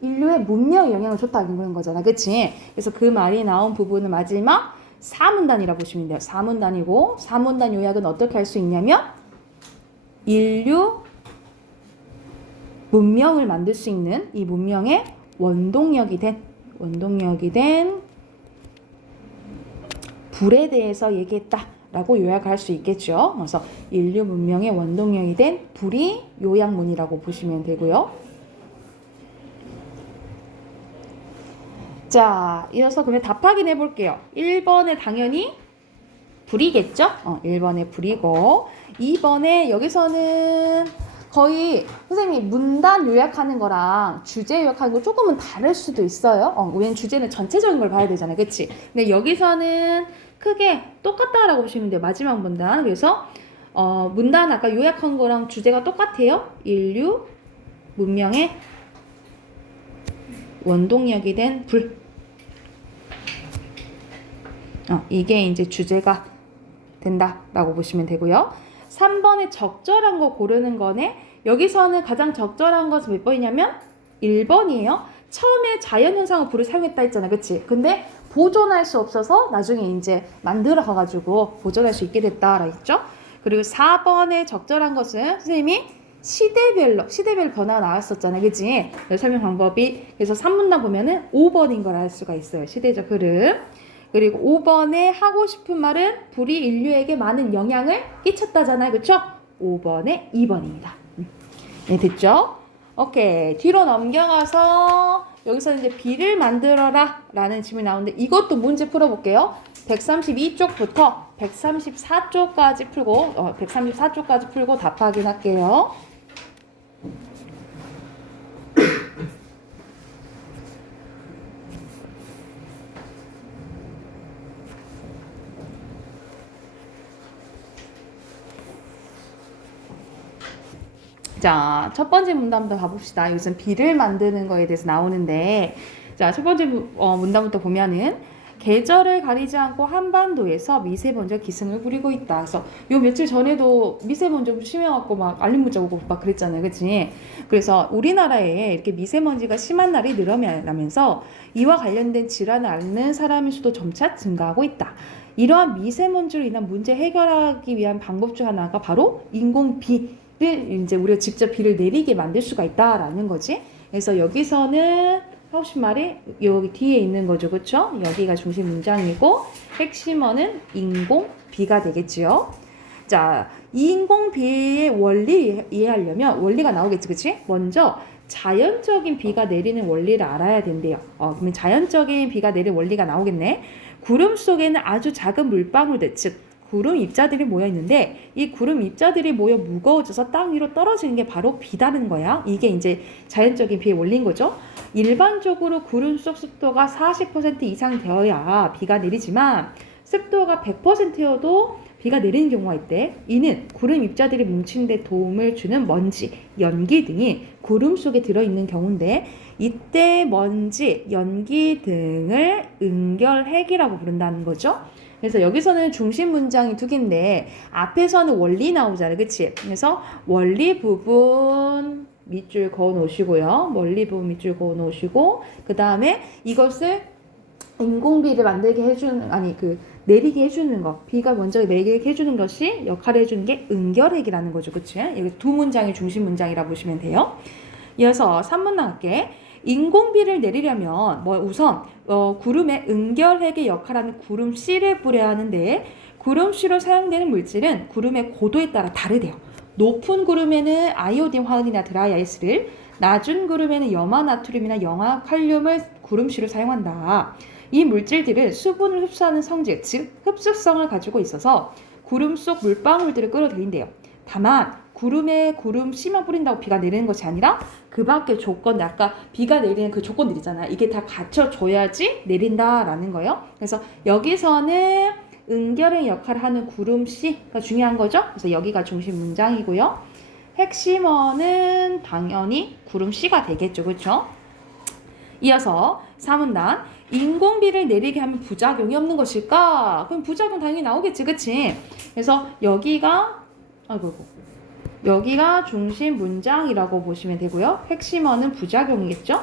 인류의 문명에 영향을 줬다는 거잖아. 그치? 그래서 그 말이 나온 부분은 마지막 4문단이라고 보시면 돼요. 4문단이고 4문단 요약은 어떻게 할 수 있냐면 인류 문명을 만들 수 있는 이 문명의 원동력이 된 불에 대해서 얘기했다라고 요약할 수 있겠죠. 그래서 인류 문명의 원동력이 된 불이 요약문이라고 보시면 되고요. 자, 이어서 그러면 답 확인해 볼게요. 1번에 당연히 불이겠죠? 1번에 불이고 2번에 여기서는 거의 선생님이 문단 요약하는 거랑 주제 요약하는 거 조금은 다를 수도 있어요. 왜냐면 주제는 전체적인 걸 봐야 되잖아요. 그치? 근데 여기서는 크게 똑같다라고 보시면 돼요. 마지막 문단. 그래서 문단 아까 요약한 거랑 주제가 똑같아요. 인류 문명의 원동력이 된 불. 이게 이제 주제가 된다라고 보시면 되고요. 3번에 적절한 거 고르는 거네. 여기서는 가장 적절한 것은 몇 번이냐면 1번이에요. 처음에 자연현상으로 불을 사용했다 했잖아. 그치? 근데 보존할 수 없어서 나중에 이제 만들어 가가지고 보존할 수 있게 됐다라 했죠. 그리고 4번에 적절한 것은 선생님이 시대별로 변화가 나왔었잖아요. 그치? 설명 방법이. 그래서 3문단 보면은 5번인 걸 알 수가 있어요. 시대적 흐름. 그리고 5번에 하고 싶은 말은 불이 인류에게 많은 영향을 끼쳤다잖아요. 그쵸? 5번에 2번입니다. 네, 됐죠? 오케이. 뒤로 넘겨가서 여기서 이제 비를 만들어라 라는 질문이 나오는데 이것도 문제 풀어볼게요. 132쪽부터 134쪽까지 풀고 134쪽까지 풀고 답 확인할게요. 자, 첫 번째 문단부터 가봅시다. 여기서는 비를 만드는 거에 대해서 나오는데, 자, 첫 번째 문단부터 보면은 계절을 가리지 않고 한반도에서 미세먼지가 기승을 부리고 있다. 그래서 요 며칠 전에도 미세먼지 심해갖고 막 알림 문자 오고 막 그랬잖아요, 그렇지? 그래서 우리나라에 이렇게 미세먼지가 심한 날이 늘어나면서 이와 관련된 질환을 앓는 사람의 수도 점차 증가하고 있다. 이러한 미세먼지로 인한 문제 해결하기 위한 방법 중 하나가 바로 인공비. 이제 우리가 직접 비를 내리게 만들 수가 있다라는 거지. 그래서 여기서는 하고 싶은 말이 여기 뒤에 있는 거죠, 그렇죠? 여기가 중심 문장이고 핵심어는 인공 비가 되겠지요. 자, 인공 비의 원리 이해하려면 원리가 나오겠지, 그렇지? 먼저 자연적인 비가 내리는 원리를 알아야 된대요. 그러면 자연적인 비가 내리는 원리가 나오겠네. 구름 속에는 아주 작은 물방울들, 즉 구름 입자들이 모여 있는데 이 구름 입자들이 모여 무거워져서 땅 위로 떨어지는 게 바로 비다는 거야. 이게 이제 자연적인 비의 원리인 거죠. 일반적으로 구름 속 습도가 40% 이상 되어야 비가 내리지만 습도가 100%여도 비가 내리는 경우가 있대. 이는 구름 입자들이 뭉치는 데 도움을 주는 먼지, 연기 등이 구름 속에 들어있는 경우인데 이때 먼지, 연기 등을 응결핵이라고 부른다는 거죠. 그래서 여기서는 중심 문장이 두 개인데 앞에서는 원리 나오잖아요. 그치? 그래서 원리 부분 밑줄 그어 놓으시고요. 원리 부분 밑줄 그어 놓으시고 그 다음에 이것을 인공비를 만들게 해주는 내리게 해주는 거 비가 먼저 내리게 해주는 것이 역할을 해주는 게 응결핵이라는 거죠. 그치? 여기 두 문장이 중심 문장이라 보시면 돼요. 이어서 3문 나갈게. 인공비를 내리려면 우선 구름의 응결핵의 역할하는 구름씨를 뿌려야 하는데 구름씨로 사용되는 물질은 구름의 고도에 따라 다르대요. 높은 구름에는 아이오딘 화학이나 드라이아이스를, 낮은 구름에는 염화나트륨이나 염화칼륨을 구름씨로 사용한다. 이 물질들은 수분을 흡수하는 성질, 즉 흡수성을 가지고 있어서 구름 속 물방울들을 끌어들인대요. 다만 구름에 구름씨만 뿌린다고 비가 내리는 것이 아니라 그 밖의 조건들, 아까 비가 내리는 그 조건들 있잖아요. 이게 다 갖춰줘야지 내린다라는 거예요. 그래서 여기서는 응결의 역할을 하는 구름씨가 중요한 거죠. 그래서 여기가 중심 문장이고요. 핵심어는 당연히 구름씨가 되겠죠. 그렇죠? 이어서 3문단. 인공비를 내리게 하면 부작용이 없는 것일까? 그럼 부작용 당연히 나오겠지. 그치? 그래서 여기가 중심 문장이라고 보시면 되고요. 핵심어는 부작용이겠죠?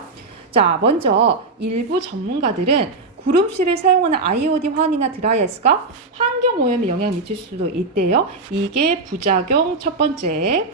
자, 먼저 일부 전문가들은 구름씨를 사용하는 아이오딘 환이나 드라이아이스가 환경 오염에 영향을 미칠 수도 있대요. 이게 부작용 첫 번째.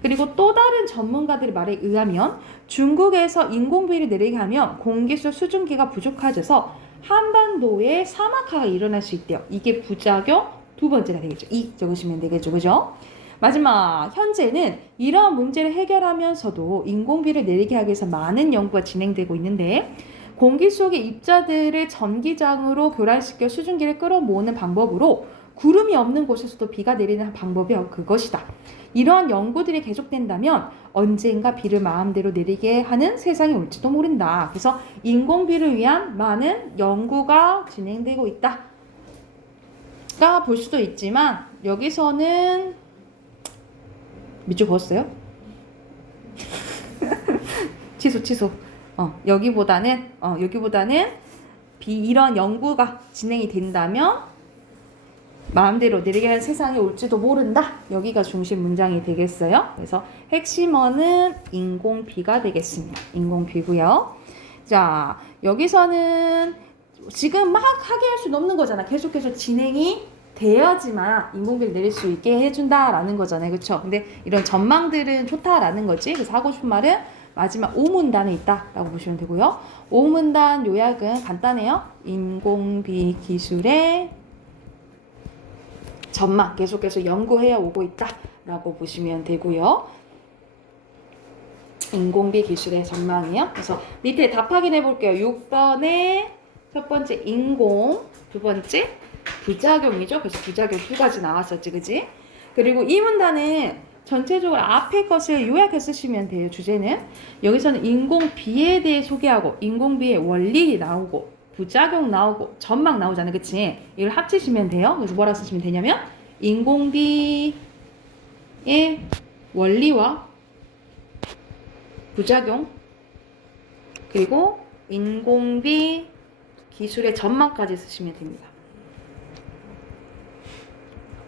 그리고 또 다른 전문가들의 말에 의하면 중국에서 인공비를 내리게 하면 공기 속 수증기가 부족해져서 한반도에 사막화가 일어날 수 있대요. 이게 부작용 두 번째가 되겠죠. 적으시면 되겠죠. 그죠? 마지막, 현재는 이러한 문제를 해결하면서도 인공비를 내리게 하기 위해서 많은 연구가 진행되고 있는데 공기 속의 입자들을 전기장으로 교란시켜 수증기를 끌어모으는 방법으로 구름이 없는 곳에서도 비가 내리는 방법이 그것이다. 이러한 연구들이 계속된다면 언젠가 비를 마음대로 내리게 하는 세상이 올지도 모른다. 그래서 인공비를 위한 많은 연구가 진행되고 있다. 가 볼 수도 있지만 여기서는 밑줄 그었어요? 취소. 여기보다는 이런 연구가 진행이 된다면 마음대로 내리게 하는 세상이 올지도 모른다. 여기가 중심 문장이 되겠어요. 그래서 핵심어는 인공비가 되겠습니다. 인공비고요. 자, 여기서는 지금 막 하게 할 수는 없는 거잖아. 계속해서 진행이 돼야지만 인공비를 내릴 수 있게 해준다라는 거잖아요. 그렇죠? 근데 이런 전망들은 좋다라는 거지. 그래서 하고 싶은 말은 마지막 5문단에 있다라고 보시면 되고요. 5문단 요약은 간단해요. 인공비 기술의 전망 계속해서 연구해 오고 있다라고 보시면 되고요. 인공비 기술의 전망이요. 그래서 밑에 답 확인해 볼게요. 6번에 첫 번째 인공, 두 번째 부작용이죠. 그래서 부작용 두 가지 나왔었지, 그지? 그리고 이 문단은 전체적으로 앞에 것을 요약해 쓰시면 돼요. 주제는 여기서는 인공비에 대해 소개하고 인공비의 원리 나오고 부작용 나오고 전망 나오잖아요, 그치? 이걸 합치시면 돼요. 그래서 뭐라 쓰시면 되냐면 인공비의 원리와 부작용 그리고 인공비 기술의 전망까지 쓰시면 됩니다.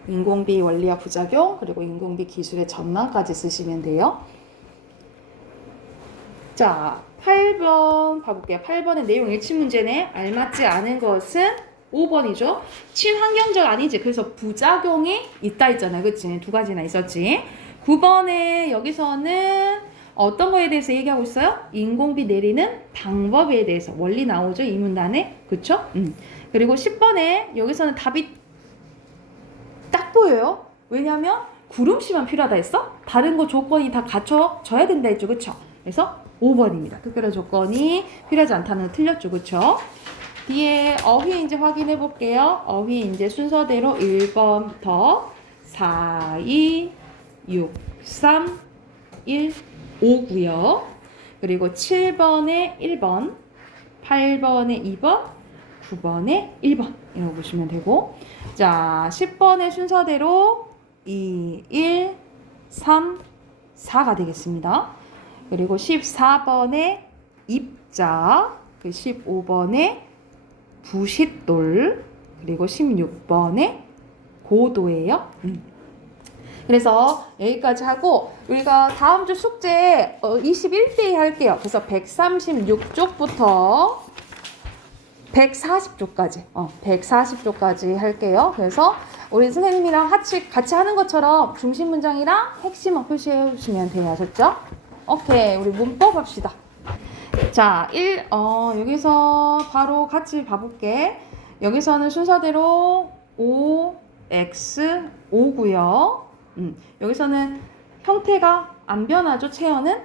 인공비 원리와 부작용 그리고 인공비 기술의 전망까지 쓰시면 돼요. 자, 8번 봐볼게요. 8번의 내용 일치 문제네. 알맞지 않은 것은 5번이죠. 친환경적 아니지. 그래서 부작용이 있다 했잖아요. 그치? 두 가지나 있었지. 9번에 여기서는 어떤 거에 대해서 얘기하고 있어요? 인공비 내리는 방법에 대해서 원리 나오죠. 이 문단에. 그쵸? 그리고 10번에 여기서는 답이 딱 보여요. 왜냐면 구름씨만 필요하다 했어? 다른 거 조건이 다 갖춰져야 된다 했죠. 그쵸? 그래서 5번입니다. 특별한 조건이 필요하지 않다는 거 틀렸죠. 그쵸? 뒤에 어휘 이제 확인해 볼게요. 어휘 이제 순서대로 1번부터 4, 2, 6, 3, 1, 5고요. 그리고 7번에 1번, 8번에 2번, 9번에 1번 이라고 보시면 되고 자 10번의 순서대로 2, 1, 3, 4가 되겠습니다. 그리고 14번에 입자, 15번에 부싯돌, 그리고 16번에 고도예요. 그래서 여기까지 하고 우리가 다음 주 숙제 21대 할게요. 그래서 136쪽부터 140쪽까지 140쪽까지 할게요. 그래서 우리 선생님이랑 같이 하는 것처럼 중심 문장이랑 핵심만 표시해 주시면 돼요. 아셨죠? 오케이. 우리 문법 합시다. 자, 여기서 바로 같이 봐볼게. 여기서는 순서대로 O, X, O고요. 여기서는 형태가 안 변하죠, 체언은.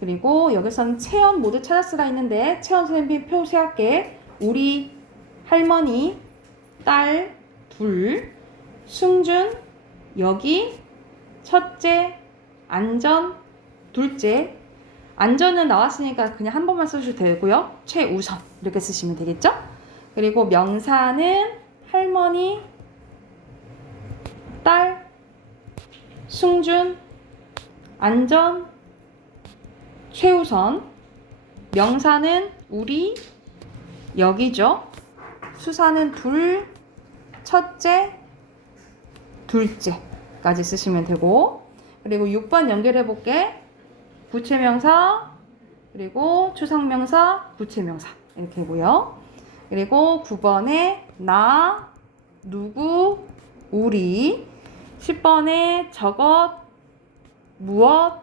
그리고 여기서는 체언 모두 찾아 쓰라 있는데 체언 선생님 표시할게. 우리 할머니, 딸, 둘, 승준, 여기, 첫째, 안전, 둘째. 안전은 나왔으니까 그냥 한 번만 쓰셔도 되고요. 최우선 이렇게 쓰시면 되겠죠? 그리고 명사는 할머니, 딸, 승준, 안전, 최우선. 명사는 우리, 여기죠. 수사는 둘, 첫째, 둘째까지 쓰시면 되고 그리고 6번 연결해 볼게. 부채명사, 그리고 추상명사, 부채명사 이렇게 하고요. 그리고 9번에 나, 누구, 우리 10번에 저것, 무엇,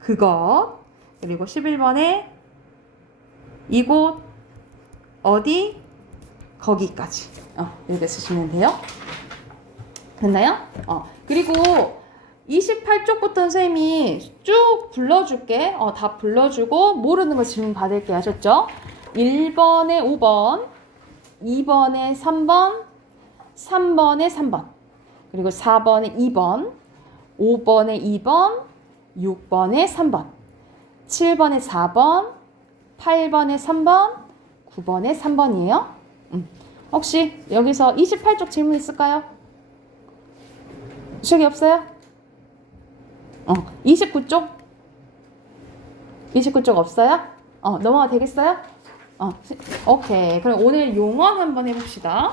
그것 그리고 11번에 이곳, 어디, 거기까지 이렇게 쓰시면 돼요. 됐나요? 그리고 28쪽부터 선생님이 쭉 불러줄게. 다 불러주고 모르는 거 질문 받을게. 아셨죠? 1번에 5번, 2번에 3번, 3번에 3번, 그리고 4번에 2번, 5번에 2번, 6번에 3번, 7번에 4번, 8번에 3번, 9번에 3번이에요. 혹시 여기서 28쪽 질문 있을까요? 저기 없어요? 29쪽? 29쪽 없어요? 넘어가 되겠어요? 오케이. 그럼 오늘 용언 한번 해봅시다.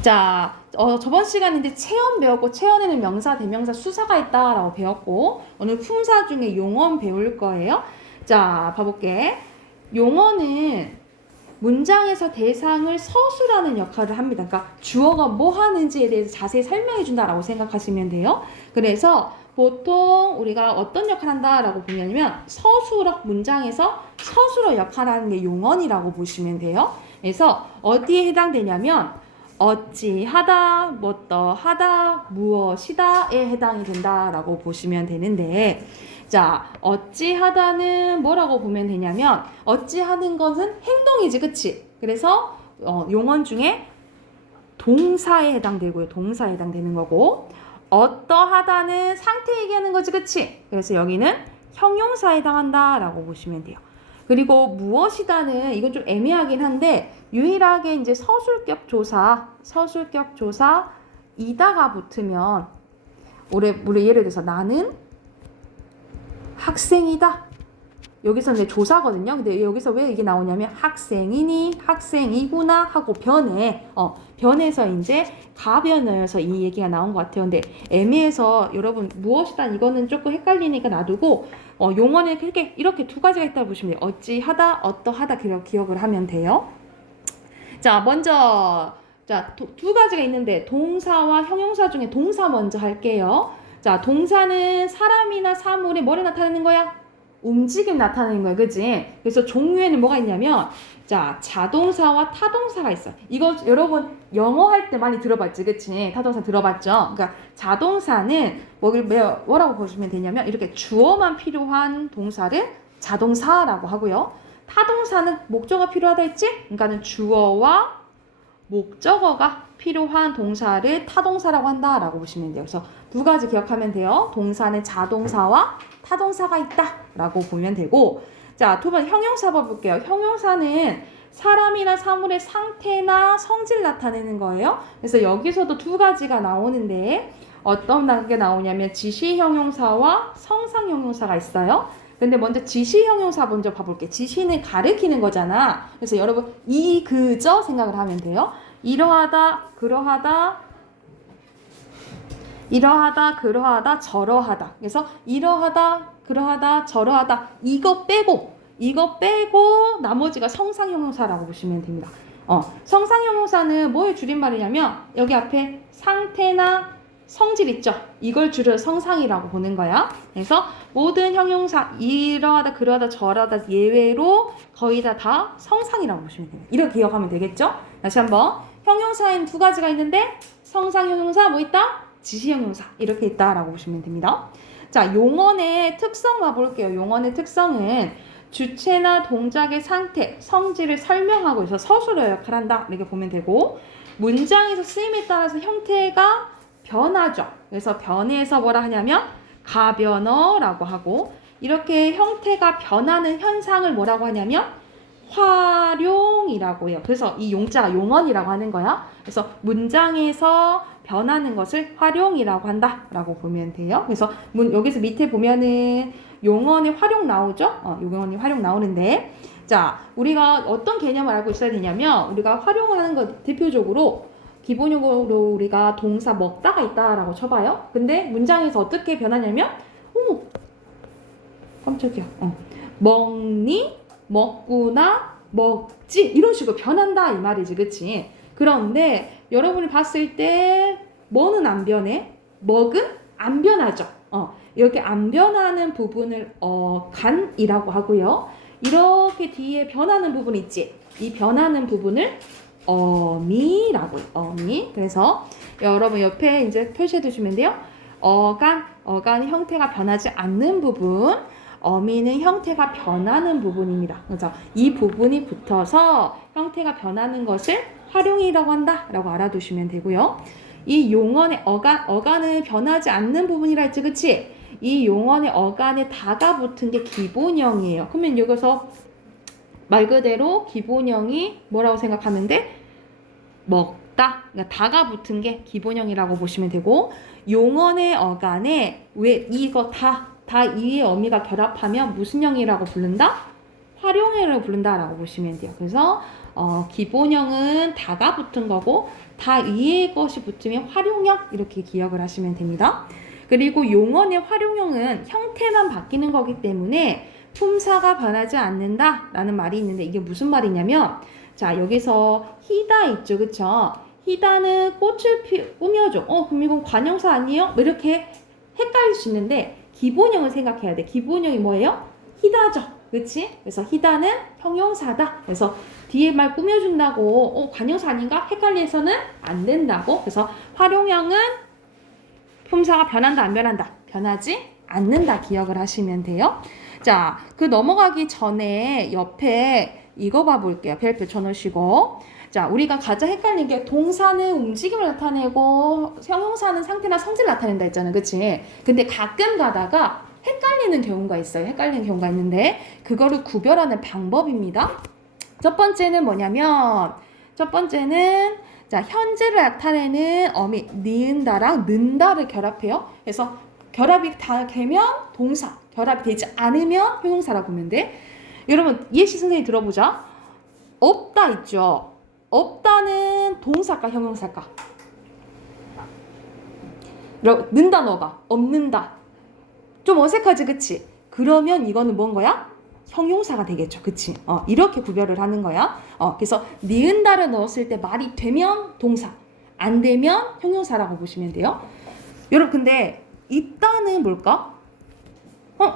자, 저번 시간인데 체언 배웠고, 체언에는 명사, 대명사, 수사가 있다라고 배웠고, 오늘 품사 중에 용언 배울 거예요. 자, 봐볼게. 용언은 문장에서 대상을 서술하는 역할을 합니다. 그러니까 주어가 뭐 하는지에 대해서 자세히 설명해 준다라고 생각하시면 돼요. 그래서 보통 우리가 어떤 역할을 한다라고 보냐면 서술어 문장에서 서술어 역할을 하는 게 용언이라고 보시면 돼요. 그래서 어디에 해당되냐면 어찌하다, 뭐떠하다, 무엇이다에 해당이 된다라고 보시면 되는데, 자, 어찌하다는 뭐라고 보면 되냐면, 어찌하는 것은 행동이지, 그치? 그래서 용언 중에 동사에 해당되고요. 동사에 해당되는 거고, 어떠하다는 상태 얘기하는 거지, 그치? 그래서 여기는 형용사에 해당한다라고 보시면 돼요. 그리고 무엇이다는 이건 좀 애매하긴 한데 유일하게 이제 서술격 조사 이다가 붙으면 우리 예를 들어서 나는 학생이다. 여기서 이제 조사거든요. 근데 여기서 왜 이게 나오냐면 학생이니 학생이구나 하고 변해서 이제 가변어여서 이 얘기가 나온 것 같아요. 근데 애매해서 여러분 무엇이다 이거는 조금 헷갈리니까 놔두고 용어는 이렇게 두 가지가 있다고 보시면 돼요. 어찌하다, 어떠하다 기억을 하면 돼요. 자, 먼저 두 가지가 있는데 동사와 형용사 중에 동사 먼저 할게요. 자, 동사는 사람이나 사물이 뭐를 나타내는 거야? 움직임 나타내는 거예요. 그치? 그래서 종류에는 뭐가 있냐면 자, 자동사와 타동사가 있어요. 이거 여러분 영어 할 때 많이 들어봤지? 그치? 타동사 들어봤죠? 그러니까 자동사는 뭐라고 보시면 되냐면 이렇게 주어만 필요한 동사를 자동사라고 하고요. 타동사는 목적어가 필요하다 했지? 그러니까는 주어와 목적어가 필요한 동사를 타동사라고 한다라고 보시면 돼요. 그래서 두 가지 기억하면 돼요. 동사는 자동사와 타동사가 있다라고 보면 되고, 자, 두 번째 형용사 봐볼게요. 형용사는 사람이나 사물의 상태나 성질 나타내는 거예요. 그래서 여기서도 두 가지가 나오는데 어떤 게 나오냐면 지시 형용사와 성상 형용사가 있어요. 근데 먼저 지시 형용사 먼저 봐볼게요. 지시는 가리키는 거잖아. 그래서 여러분 그저 생각을 하면 돼요. 이러하다, 그러하다, 저러하다. 그래서 이러하다, 그러하다, 저러하다. 이거 빼고 나머지가 성상 형용사라고 보시면 됩니다. 성상 형용사는 뭐의 줄임말이냐면 여기 앞에 상태나 성질 있죠? 이걸 줄여서 성상이라고 보는 거야. 그래서 모든 형용사 이러하다, 그러하다, 저러하다 예외로 거의 다 성상이라고 보시면 됩니다. 이렇게 기억하면 되겠죠? 다시 한번 형용사에는 두 가지가 있는데 성상 형용사 뭐 있다? 지시 형용사 이렇게 있다라고 보시면 됩니다. 자, 용언의 특성 봐볼게요. 용언의 특성은 주체나 동작의 상태, 성질을 설명하고 있어 서술어 역할을 한다 이렇게 보면 되고 문장에서 쓰임에 따라서 형태가 변하죠. 그래서 변해서 뭐라 하냐면 가변어라고 하고 이렇게 형태가 변하는 현상을 뭐라고 하냐면 활용이라고 해요. 그래서 이 용자가 용언이라고 하는 거야. 그래서 문장에서 변하는 것을 활용이라고 한다라고 보면 돼요. 그래서 여기서 밑에 보면은 용언의 활용 나오죠? 용언이 활용 나오는데 자, 우리가 어떤 개념을 알고 있어야 되냐면 우리가 활용을 하는 거 대표적으로 기본적으로 우리가 동사 먹다가 있다라고 쳐봐요. 근데 문장에서 어떻게 변하냐면 깜짝이야. 먹니? 먹구나? 먹지? 이런 식으로 변한다 이 말이지. 그치? 그런데 여러분이 봤을 때 뭐는 안 변해? 먹은 안 변하죠. 이렇게 안 변하는 부분을 간이라고 하고요. 이렇게 뒤에 변하는 부분 있지? 이 변하는 부분을 어미라고 해요. 어미. 그래서 여러분 옆에 이제 표시해 두시면 돼요. 어간은 형태가 변하지 않는 부분, 어미는 형태가 변하는 부분입니다. 그래서 이 부분이 붙어서 형태가 변하는 것을 활용이라고 한다라고 알아두시면 되고요. 이 용언의 어간은 변하지 않는 부분이라 했지, 그치? 이 용언의 어간에 다가 붙은 게 기본형이에요. 그러면 여기서 말 그대로 기본형이 뭐라고 생각하는데 먹다, 그러니까 다가 붙은 게 기본형이라고 보시면 되고 용언의 어간에 왜 이거 다 이의 어미가 결합하면 무슨 형이라고 부른다? 활용형이라고 부른다라고 보시면 돼요. 그래서 기본형은 다가 붙은 거고 다 이의 것이 붙으면 활용형 이렇게 기억을 하시면 됩니다. 그리고 용언의 활용형은 형태만 바뀌는 거기 때문에 품사가 변하지 않는다라는 말이 있는데 이게 무슨 말이냐면 자, 여기서 희다 있죠, 그쵸? 희다는 꽃을 꾸며줘. 그럼 이건 관형사 아니에요? 이렇게 헷갈릴 수 있는데 기본형을 생각해야 돼. 기본형이 뭐예요? 희다죠, 그치? 그래서 희다는 형용사다. 그래서 뒤에 말 꾸며준다고 관용사 아닌가? 헷갈려서는 안 된다고. 그래서 활용형은 품사가 변한다 안 변한다? 변하지 않는다 기억을 하시면 돼요. 자, 그 넘어가기 전에 옆에 이거 봐볼게요. 별표 쳐놓으시고. 자, 우리가 가장 헷갈린 게 동사는 움직임을 나타내고 형용사는 상태나 성질을 나타낸다 했잖아요. 그치? 근데 가끔 가다가 헷갈리는 경우가 있어요. 헷갈리는 경우가 있는데 그거를 구별하는 방법입니다. 첫 번째는 뭐냐면 자, 현재를 나타내는 어미 니은다랑 는다를 결합해요. 그래서 결합이 다 되면 동사, 결합이 되지 않으면 형용사라고 보면 돼. 여러분 예시 선생님 들어보자. 없다 있죠. 없다는 동사일까 형용사일까? 는다 넣어봐. 없는다. 좀 어색하지 그치? 그러면 이거는 뭔 거야? 형용사가 되겠죠. 그치? 이렇게 구별을 하는 거야. 그래서 니은다를 넣었을 때 말이 되면 동사, 안 되면 형용사라고 보시면 돼요. 여러분 근데 있다는 뭘까?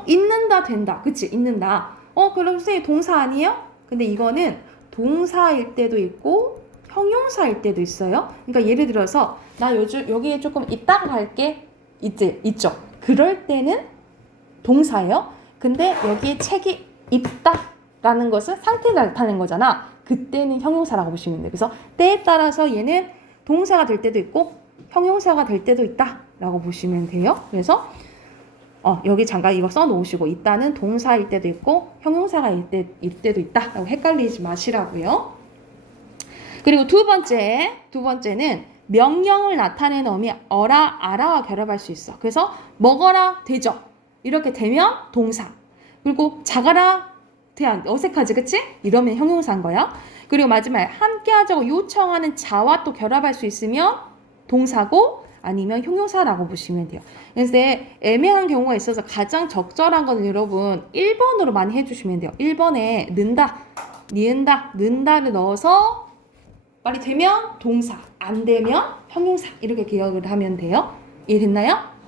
있는다 된다. 그치? 있는다. 그럼 선생님 동사 아니에요? 근데 이거는 동사일 때도 있고 형용사일 때도 있어요. 그러니까 예를 들어서 나 요즘 여기에 조금 있다가 갈게 있죠. 그럴 때는 동사예요. 근데 여기에 책이 있다라는 것은 상태를 나타내는 거잖아. 그때는 형용사라고 보시면 돼요. 그래서 때에 따라서 얘는 동사가 될 때도 있고 형용사가 될 때도 있다라고 보시면 돼요. 그래서 여기 잠깐 이거 써놓으시고 있다는 동사일 때도 있고 형용사가 일 때도 있다. 헷갈리지 마시라고요. 그리고 두 번째는 명령을 나타내는 어미 어라, 아라와 결합할 수 있어. 그래서 먹어라, 되죠. 이렇게 되면 동사. 그리고 자가라, 어색하지, 그치? 이러면 형용사인 거야. 그리고 마지막에 함께 하자고 요청하는 자와 또 결합할 수 있으면 동사고 아니면 형용사라고 보시면 돼요. 그래서 애매한 경우가 있어서 가장 적절한 거는 여러분 1번으로 많이 해주시면 돼요. 1번에 는다, 니은다, 는다를 넣어서 말이 되면 동사, 안 되면 형용사 이렇게 기억을 하면 돼요. 이해됐나요?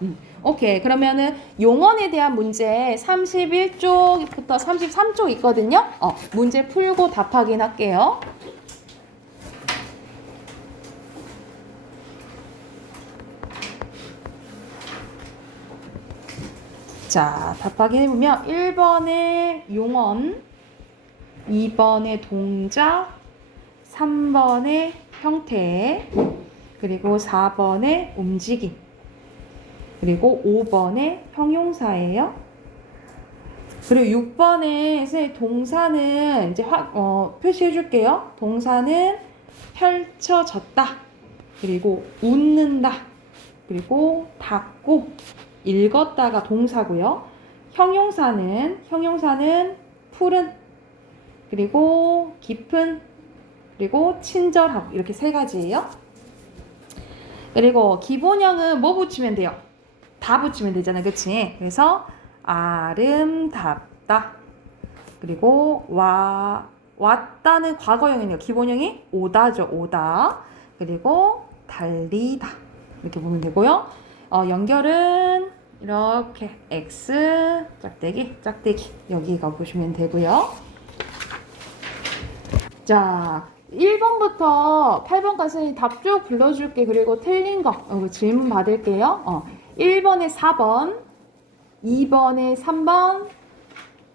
오케이. 그러면은 용언에 대한 문제 31쪽부터 33쪽 있거든요. 문제 풀고 답 확인할게요. 자, 답 확인해보면 1번에 용언, 2번에 동작, 3번에 형태, 그리고 4번에 움직임, 그리고 5번에 형용사예요. 그리고 6번에 동사는 이제 표시해 줄게요. 동사는 펼쳐졌다, 그리고 웃는다, 그리고 닫고, 읽었다가 동사고요. 형용사는 푸른, 그리고 깊은, 그리고 친절하고 이렇게 세 가지예요. 그리고 기본형은 뭐 붙이면 돼요? 다 붙이면 되잖아요. 그치? 그래서 아름답다. 그리고 왔다는 과거형이네요. 기본형이 오다죠. 오다. 그리고 달리다. 이렇게 보면 되고요. 연결은 이렇게 X, 짝대기 여기가 보시면 되고요. 자, 1번부터 8번까지 답 쭉 불러줄게. 그리고 틀린 거 질문 받을게요. 1번에 4번, 2번에 3번,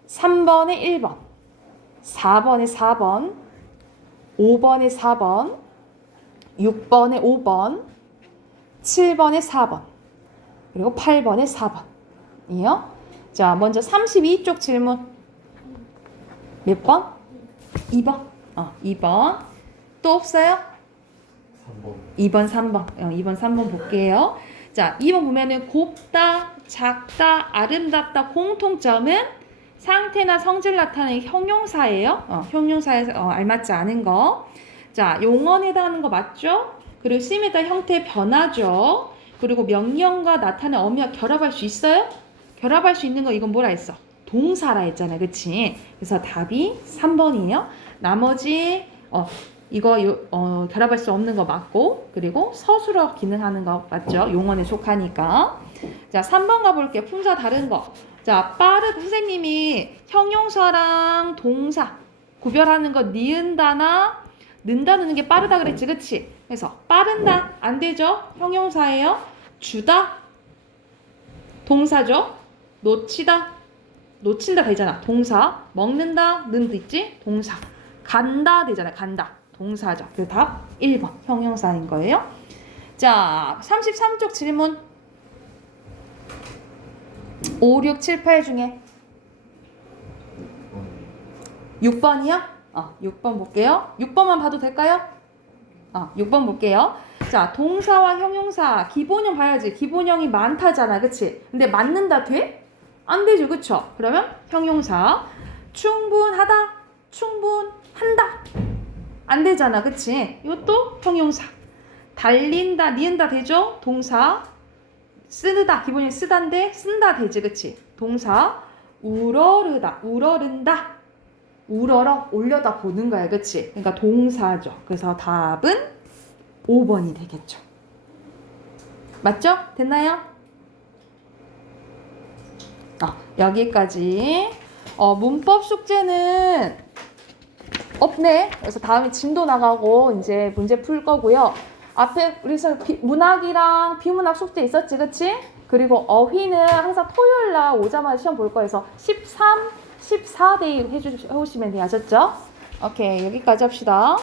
3번에 1번, 4번에 4번, 5번에 4번, 6번에 5번, 7번에 4번, 그리고 8번에 4번이요. 자, 먼저 32쪽 질문. 몇 번? 2번. 2번. 또 없어요? 3번. 2번, 3번 볼게요. 자, 2번 보면은 곱다, 작다, 아름답다 공통점은 상태나 성질 나타내는 형용사예요. 형용사에서 알맞지 않은 거. 자, 용언에 해당하는 거 맞죠? 그리고 쓰임에 따라 형태 변하죠. 그리고 명령과 나타내는 어미와 결합할 수 있어요? 결합할 수 있는 거 이건 뭐라 했어? 동사라 했잖아. 그치? 그래서 답이 3번이에요. 나머지 이거 결합할 수 없는 거 맞고, 그리고 서술어 기능하는 거 맞죠? 용언에 속하니까. 자, 3번 가볼게요. 품사 다른 거. 자, 선생님이 형용사랑 동사 구별하는 거 니은다나 는다 넣는 게 빠르다 그랬지, 그치? 그래서 빠른다 안 되죠? 형용사예요. 주다 동사죠. 놓친다 되잖아. 동사. 먹는다 는 있지? 동사. 간다 되잖아. 간다 동사죠. 그 답 1번 형용사인 거예요. 자, 33쪽 질문 5, 6, 7, 8 중에 6번이요? 6번 볼게요. 6번만 봐도 될까요? 6번 볼게요. 자, 동사와 형용사 기본형 봐야지. 기본형이 많다잖아, 그치? 근데 맞는다 돼? 안 되죠, 그쵸? 그러면 형용사 충분하다, 충분한다 안 되잖아, 그치? 이것도 형용사. 달린다, 니은다 되죠? 동사. 쓰다, 기본형 쓰다인데 쓴다 되지, 그치? 동사. 우러르다, 우러른다. 우러러 올려다 보는 거야, 그치? 그러니까 동사죠. 그래서 답은 5번이 되겠죠. 맞죠? 됐나요? 여기까지. 문법 숙제는 없네. 그래서 다음에 진도 나가고 이제 문제 풀 거고요. 앞에 우리서 문학이랑 비문학 숙제 있었지, 그치? 그리고 어휘는 항상 토요일 날 오자마자 시험 볼 거여서 13, 14대 1 해주시면 돼요. 아셨죠? 오케이, 여기까지 합시다.